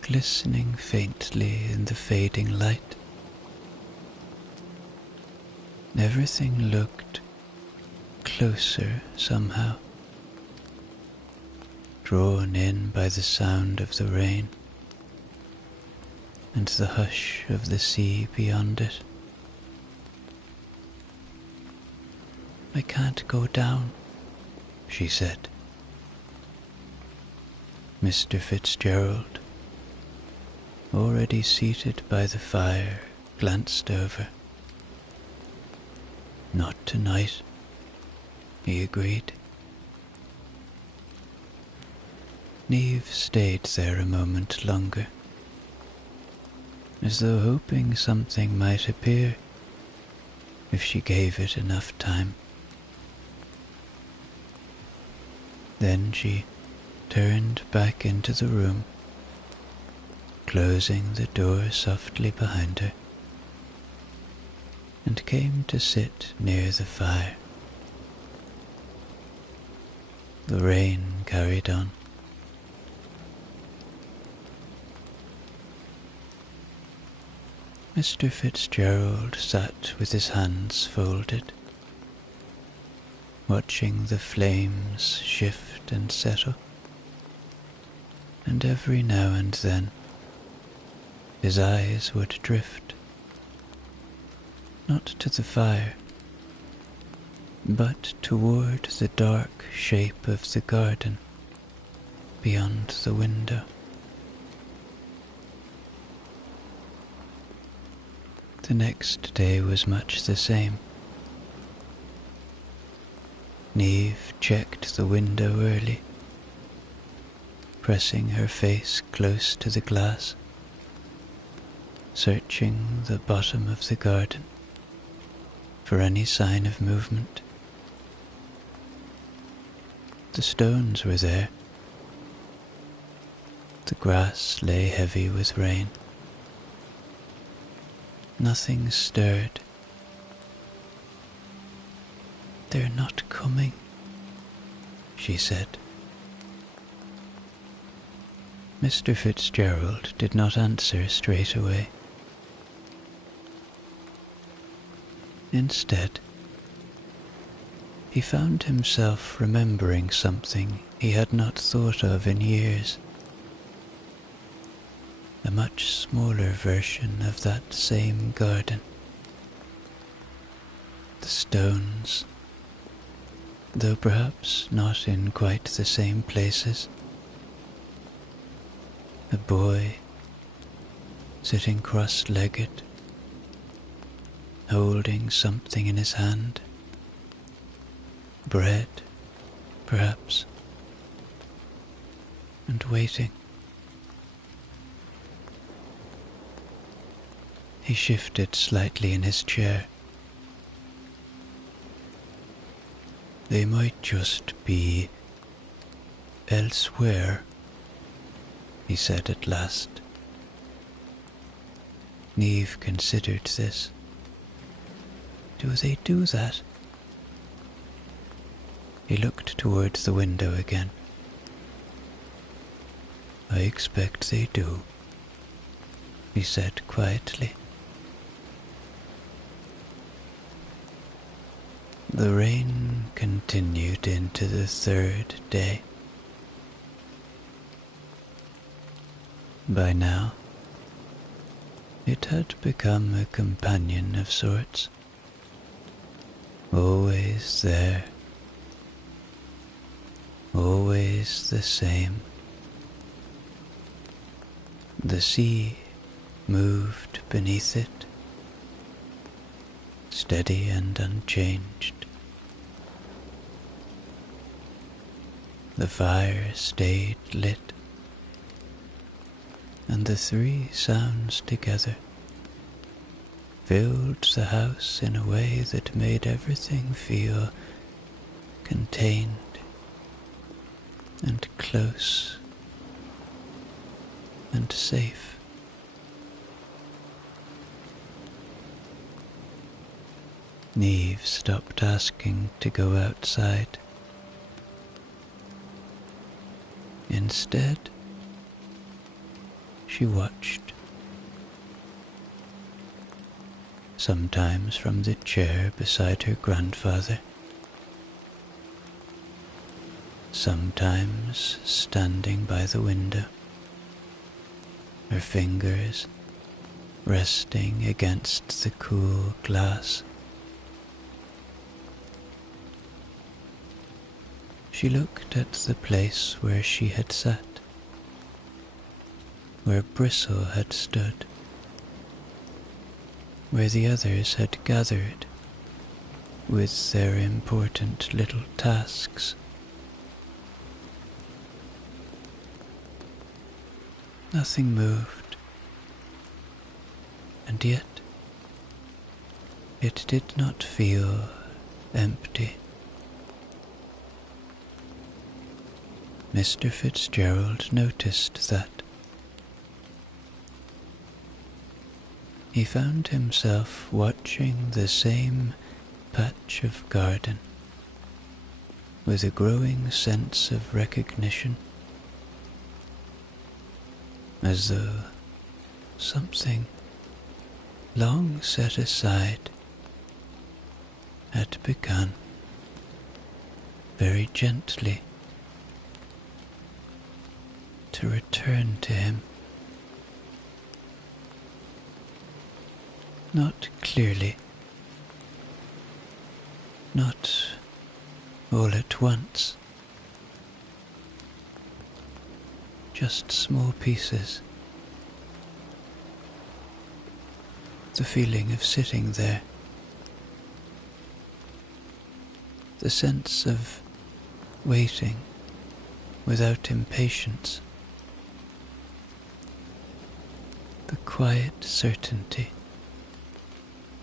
glistening faintly in the fading light. Everything looked closer somehow, drawn in by the sound of the rain and the hush of the sea beyond it. "I can't go down," she said. Mr. Fitzgerald, already seated by the fire, glanced over. "Not tonight," he agreed. Neve stayed there a moment longer, as though hoping something might appear if she gave it enough time. Then she turned back into the room, closing the door softly behind her, and came to sit near the fire. The rain carried on. Mr. Fitzgerald sat with his hands folded, watching the flames shift and settle, and every now and then his eyes would drift, not to the fire, but toward the dark shape of the garden beyond the window. The next day was much the same. Neve checked the window early, pressing her face close to the glass, searching the bottom of the garden for any sign of movement. The stones were there. The grass lay heavy with rain. Nothing stirred. "They're not coming," she said. Mr. Fitzgerald did not answer straight away. Instead, he found himself remembering something he had not thought of in years. A much smaller version of that same garden. The stones, though perhaps not in quite the same places. A boy sitting cross-legged, holding something in his hand. Bread, perhaps, and waiting. He shifted slightly in his chair. "They might just be elsewhere," he said at last. Neve considered this. "Do they do that?" He looked towards the window again. "I expect they do," he said quietly. The rain continued into the third day. By now, It had become a companion of sorts, always there, always the same. The sea moved beneath it, steady and unchanged. The fire stayed lit, and the three sounds together filled the house in a way that made everything feel contained and close and safe. Neve stopped asking to go outside. Instead, she watched, sometimes from the chair beside her grandfather, sometimes standing by the window, her fingers resting against the cool glass. She looked at the place where she had sat, where Bristle had stood, where the others had gathered with their important little tasks. Nothing moved, and yet it did not feel empty. Mr. Fitzgerald noticed that. He found himself watching the same patch of garden with a growing sense of recognition, as though something long set aside had begun very gently to return to him. Not clearly, not all at once, just small pieces. The feeling of sitting there, the sense of waiting without impatience, the quiet certainty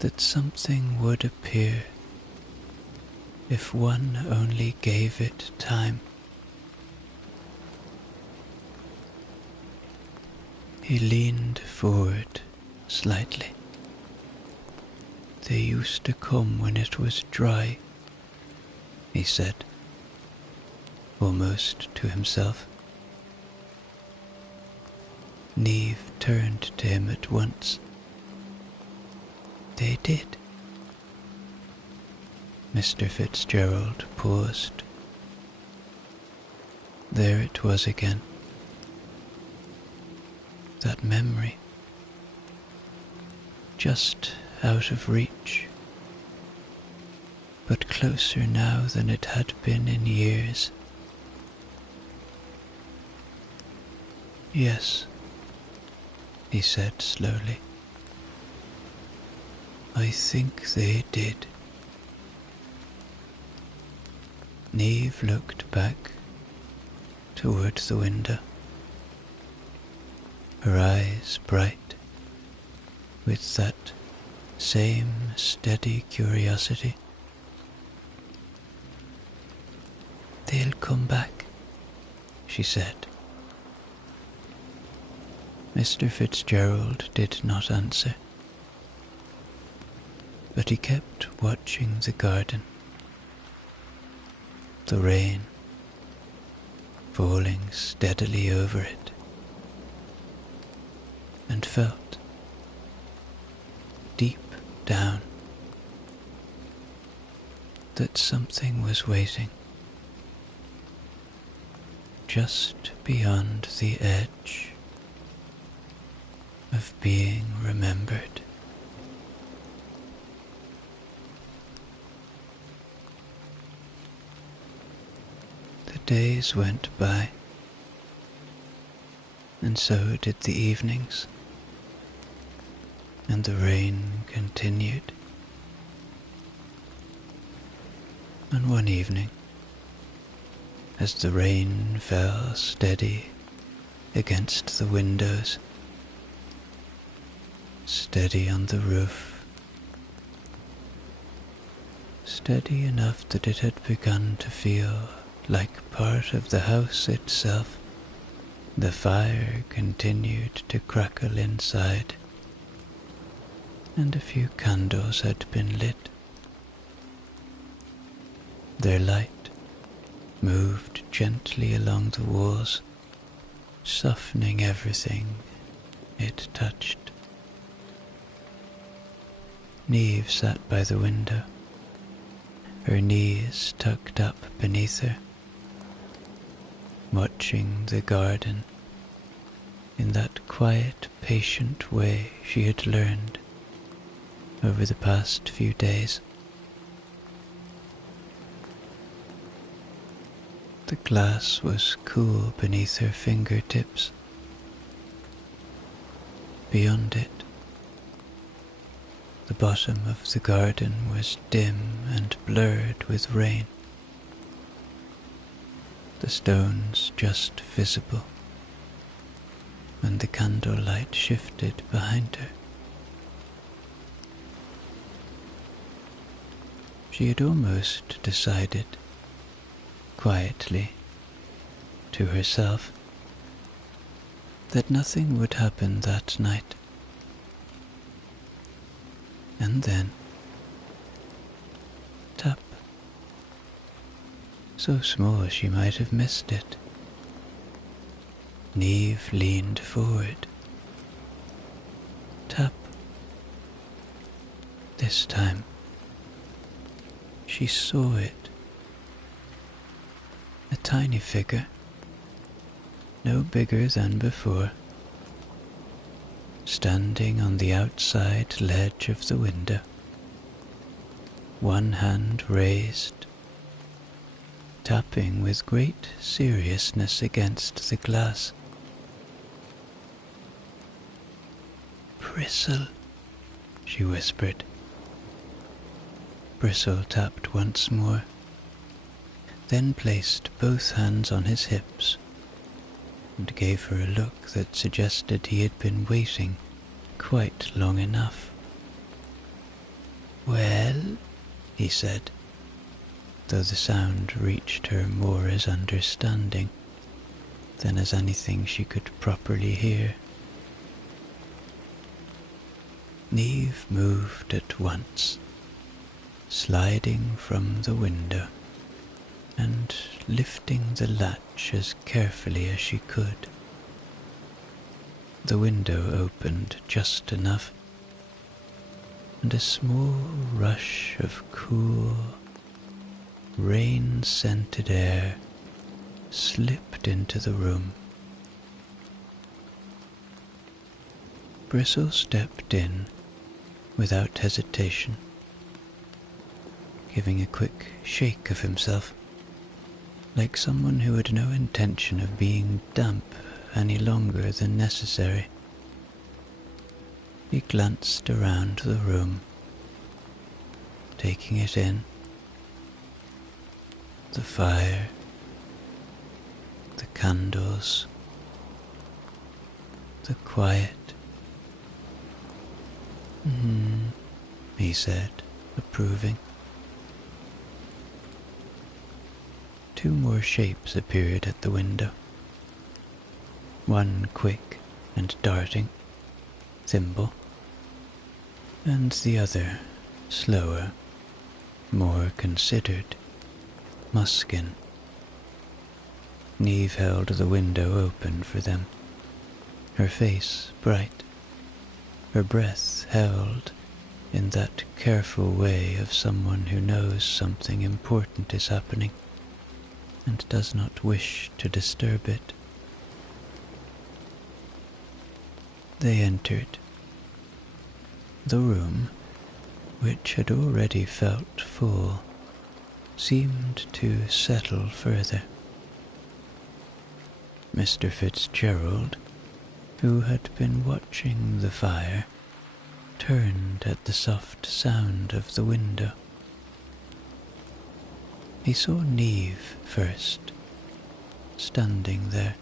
that something would appear if one only gave it time. He leaned forward slightly. "They used to come when it was dry," he said, almost to himself. Neve turned to him at once. "They did." Mr. Fitzgerald paused. There it was again. That memory, just out of reach, but closer now than it had been in years. "Yes," he said slowly. "I think they did." Neve looked back toward the window, her eyes bright with that same steady curiosity. "They'll come back," she said. Mr. Fitzgerald did not answer, but he kept watching the garden, the rain falling steadily over it, and felt deep down that something was waiting just beyond the edge of being remembered. The days went by, and so did the evenings, and the rain continued. And one evening, as the rain fell steady against the windows, steady on the roof, steady enough that it had begun to feel like part of the house itself, the fire continued to crackle inside, and a few candles had been lit. Their light moved gently along the walls, softening everything it touched. Neve sat by the window, her knees tucked up beneath her, watching the garden in that quiet, patient way she had learned over the past few days. The glass was cool beneath her fingertips. Beyond it, the bottom of the garden was dim and blurred with rain, the stones just visible when the candlelight shifted behind her. She had almost decided, quietly, to herself, that nothing would happen that night. And then, tap, so small she might have missed it. Neve leaned forward. Tap. This time, she saw it. A tiny figure, no bigger than before, standing on the outside ledge of the window, one hand raised, tapping with great seriousness against the glass. "Bristle," she whispered. Bristle tapped once more, then placed both hands on his hips and gave her a look that suggested he had been waiting quite long enough. "Well," he said, though the sound reached her more as understanding than as anything she could properly hear. Neve moved at once, sliding from the window and lifting the latch as carefully as she could. The window opened just enough, and a small rush of cool, rain-scented air slipped into the room. Bristle stepped in without hesitation, giving a quick shake of himself, like someone who had no intention of being damp any longer than necessary. He glanced around the room, taking it in. The fire, the candles, the quiet. He said, approving. Two more shapes appeared at the window. One quick and darting, Thimble, and the other slower, more considered, Muskin. Neve held the window open for them, her face bright, her breath held in that careful way of someone who knows something important is happening and does not wish to disturb it. they entered. The room, which had already felt full, seemed to settle further. Mr. Fitzgerald, who had been watching the fire, turned at the soft sound of the window. He saw Neve first, standing there.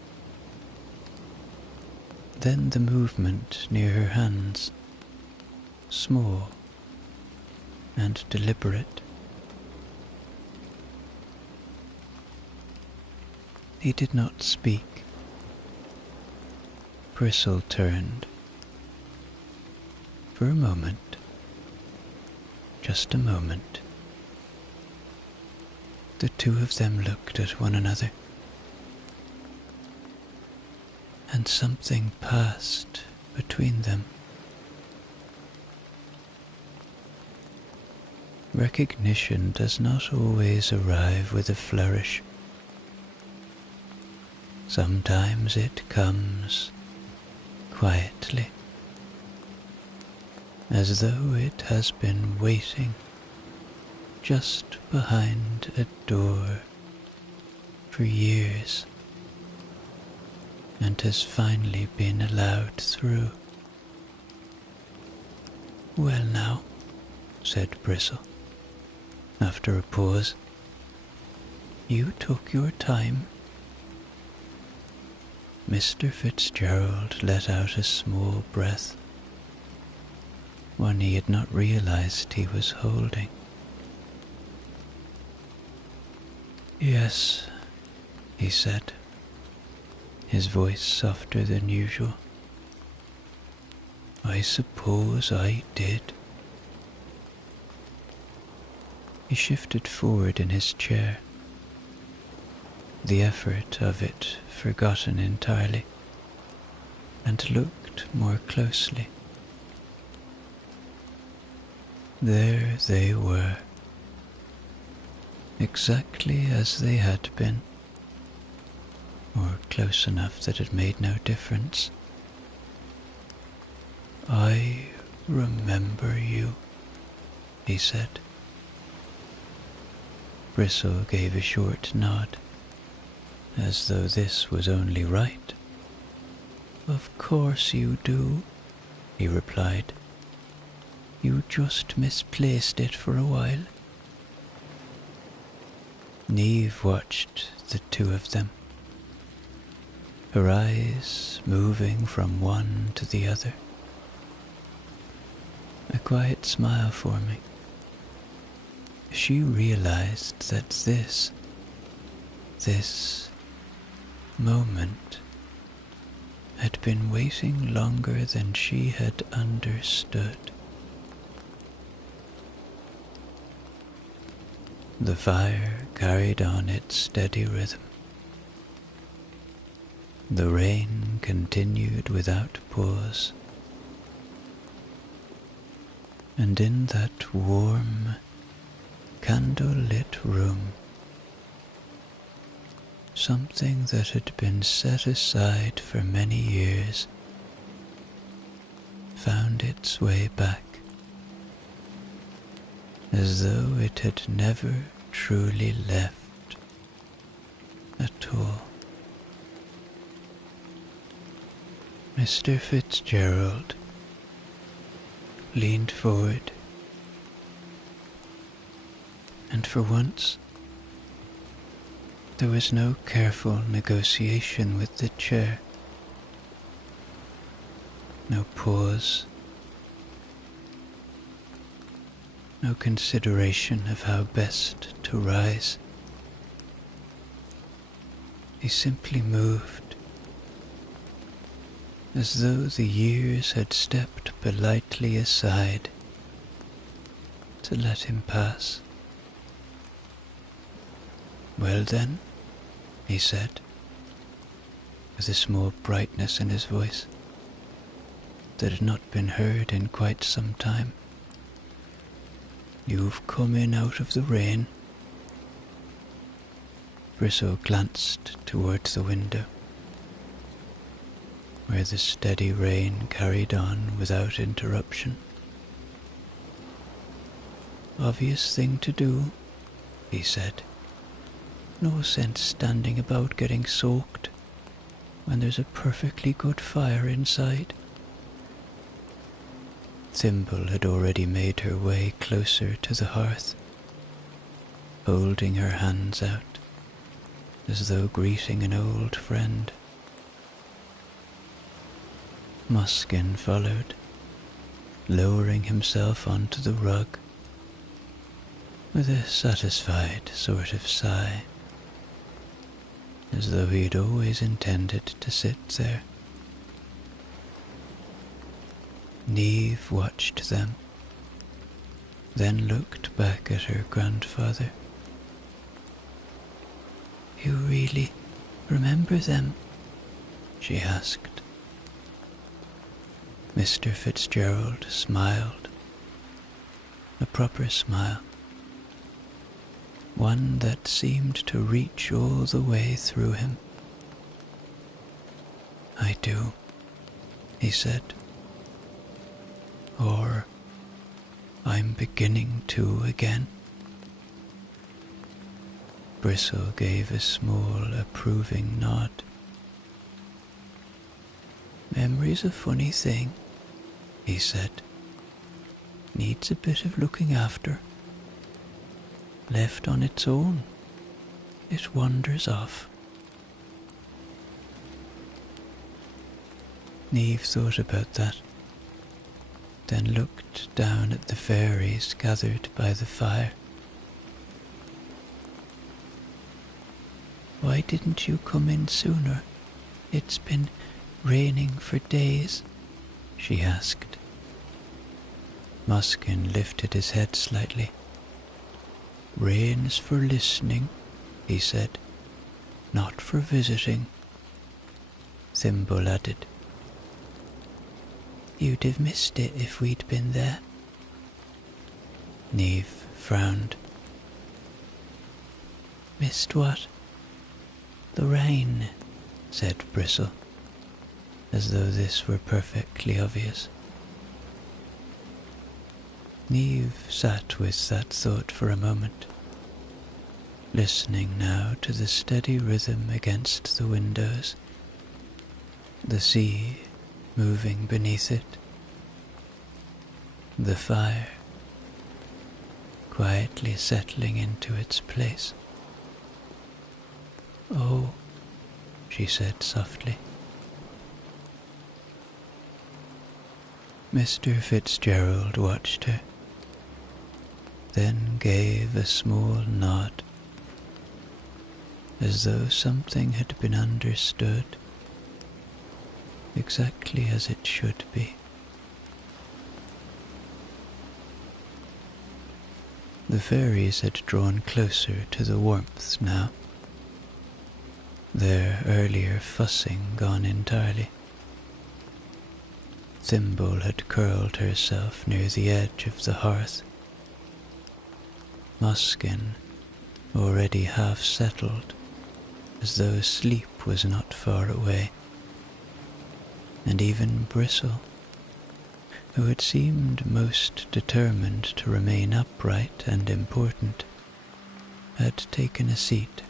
Then the movement near her hands, small and deliberate. He did not speak. Bristle turned. For a moment, just a moment, the two of them looked at one another, and something passed between them. Recognition does not always arrive with a flourish. Sometimes it comes quietly, as though it has been waiting just behind a door for years and has finally been allowed through. "Well now," said Bristle, after a pause, "you took your time." Mr. Fitzgerald let out a small breath, one he had not realized he was holding. "Yes," he said, his voice softer than usual. "I suppose I did." He shifted forward in his chair, the effort of it forgotten entirely, and looked more closely. There they were, exactly as they had been, or close enough that it made no difference. "I remember you," he said. Bristle gave a short nod, as though this was only right. "Of course you do," he replied. "You just misplaced it for a while." Neve watched the two of them, her eyes moving from one to the other. A quiet smile forming. She realized that this moment had been waiting longer than she had understood. The fire carried on its steady rhythm. The rain continued without pause. And in that warm, candle-lit room, something that had been set aside for many years found its way back, as though it had never truly left at all. Mr. Fitzgerald leaned forward, and for once there was no careful negotiation with the chair, no pause, no consideration of how best to rise. He simply moved, as though the years had stepped politely aside to let him pass. "Well then," he said, with a small brightness in his voice that had not been heard in quite some time, "you've come in out of the rain." Bristle glanced towards the window. where the steady rain carried on without interruption. "Obvious thing to do," he said. "No sense standing about getting soaked when there's a perfectly good fire inside." Thimble had already made her way closer to the hearth, holding her hands out as though greeting an old friend. Muskin followed, lowering himself onto the rug with a satisfied sort of sigh, as though he had always intended to sit there. Neve watched them, then looked back at her grandfather. "You really remember them?" she asked. Mr. Fitzgerald smiled, a proper smile, one that seemed to reach all the way through him. "I do," he said. "Or I'm beginning to again." Bristle gave a small, approving nod. "Memory's a funny thing," he said. "Needs a bit of looking after. Left on its own, it wanders off." Neve thought about that, then looked down at the fairies gathered by the fire. "Why didn't you come in sooner? It's been raining for days," she asked. Muskin lifted his head slightly. "Rain's for listening," he said, "not for visiting." Thimble added, "You'd have missed it if we'd been there." Neve frowned. "Missed what?" "The rain," said Bristle, as though this were perfectly obvious. Neve sat with that thought for a moment, listening now to the steady rhythm against the windows, the sea moving beneath it, the fire quietly settling into its place. "Oh," she said softly. Mr. Fitzgerald watched her, then gave a small nod, as though something had been understood exactly as it should be. The fairies had drawn closer to the warmth now, their earlier fussing gone entirely. Thimble had curled herself near the edge of the hearth. Muskin, already half settled, as though sleep was not far away, and even Bristle, who had seemed most determined to remain upright and important, had taken a seat,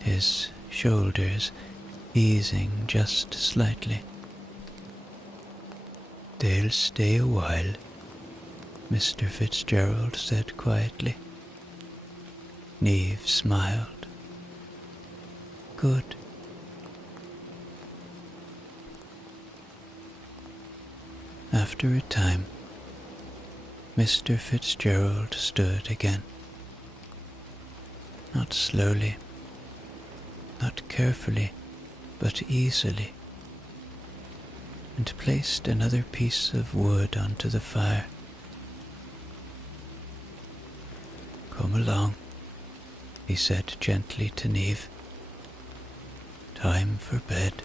his shoulders easing just slightly. "They'll stay a while," Mr. Fitzgerald said quietly. Neve smiled. "Good." After a time, Mr. Fitzgerald stood again. Not slowly, not carefully, but easily, and placed another piece of wood onto the fire. "Come along," he said gently to Neve. "Time for bed."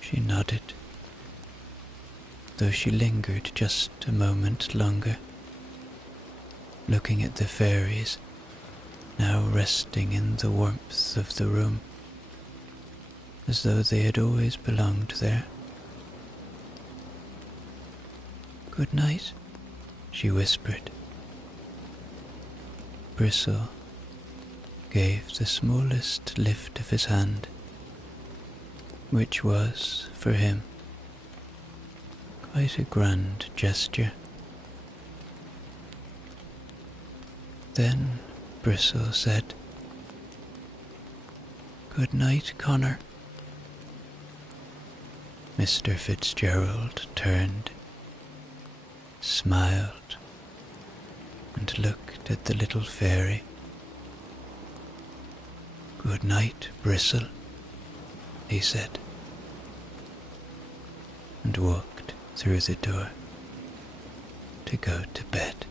She nodded, though she lingered just a moment longer, looking at the fairies, now resting in the warmth of the room, as though they had always belonged there. "Good night," she whispered. Bristle gave the smallest lift of his hand, which was, for him, quite a grand gesture. Then Bristle said, "Good night, Connor." Mr. Fitzgerald turned, smiled, and looked at the little fairy. "Good night, Bristle," he said, and walked through the door to go to bed.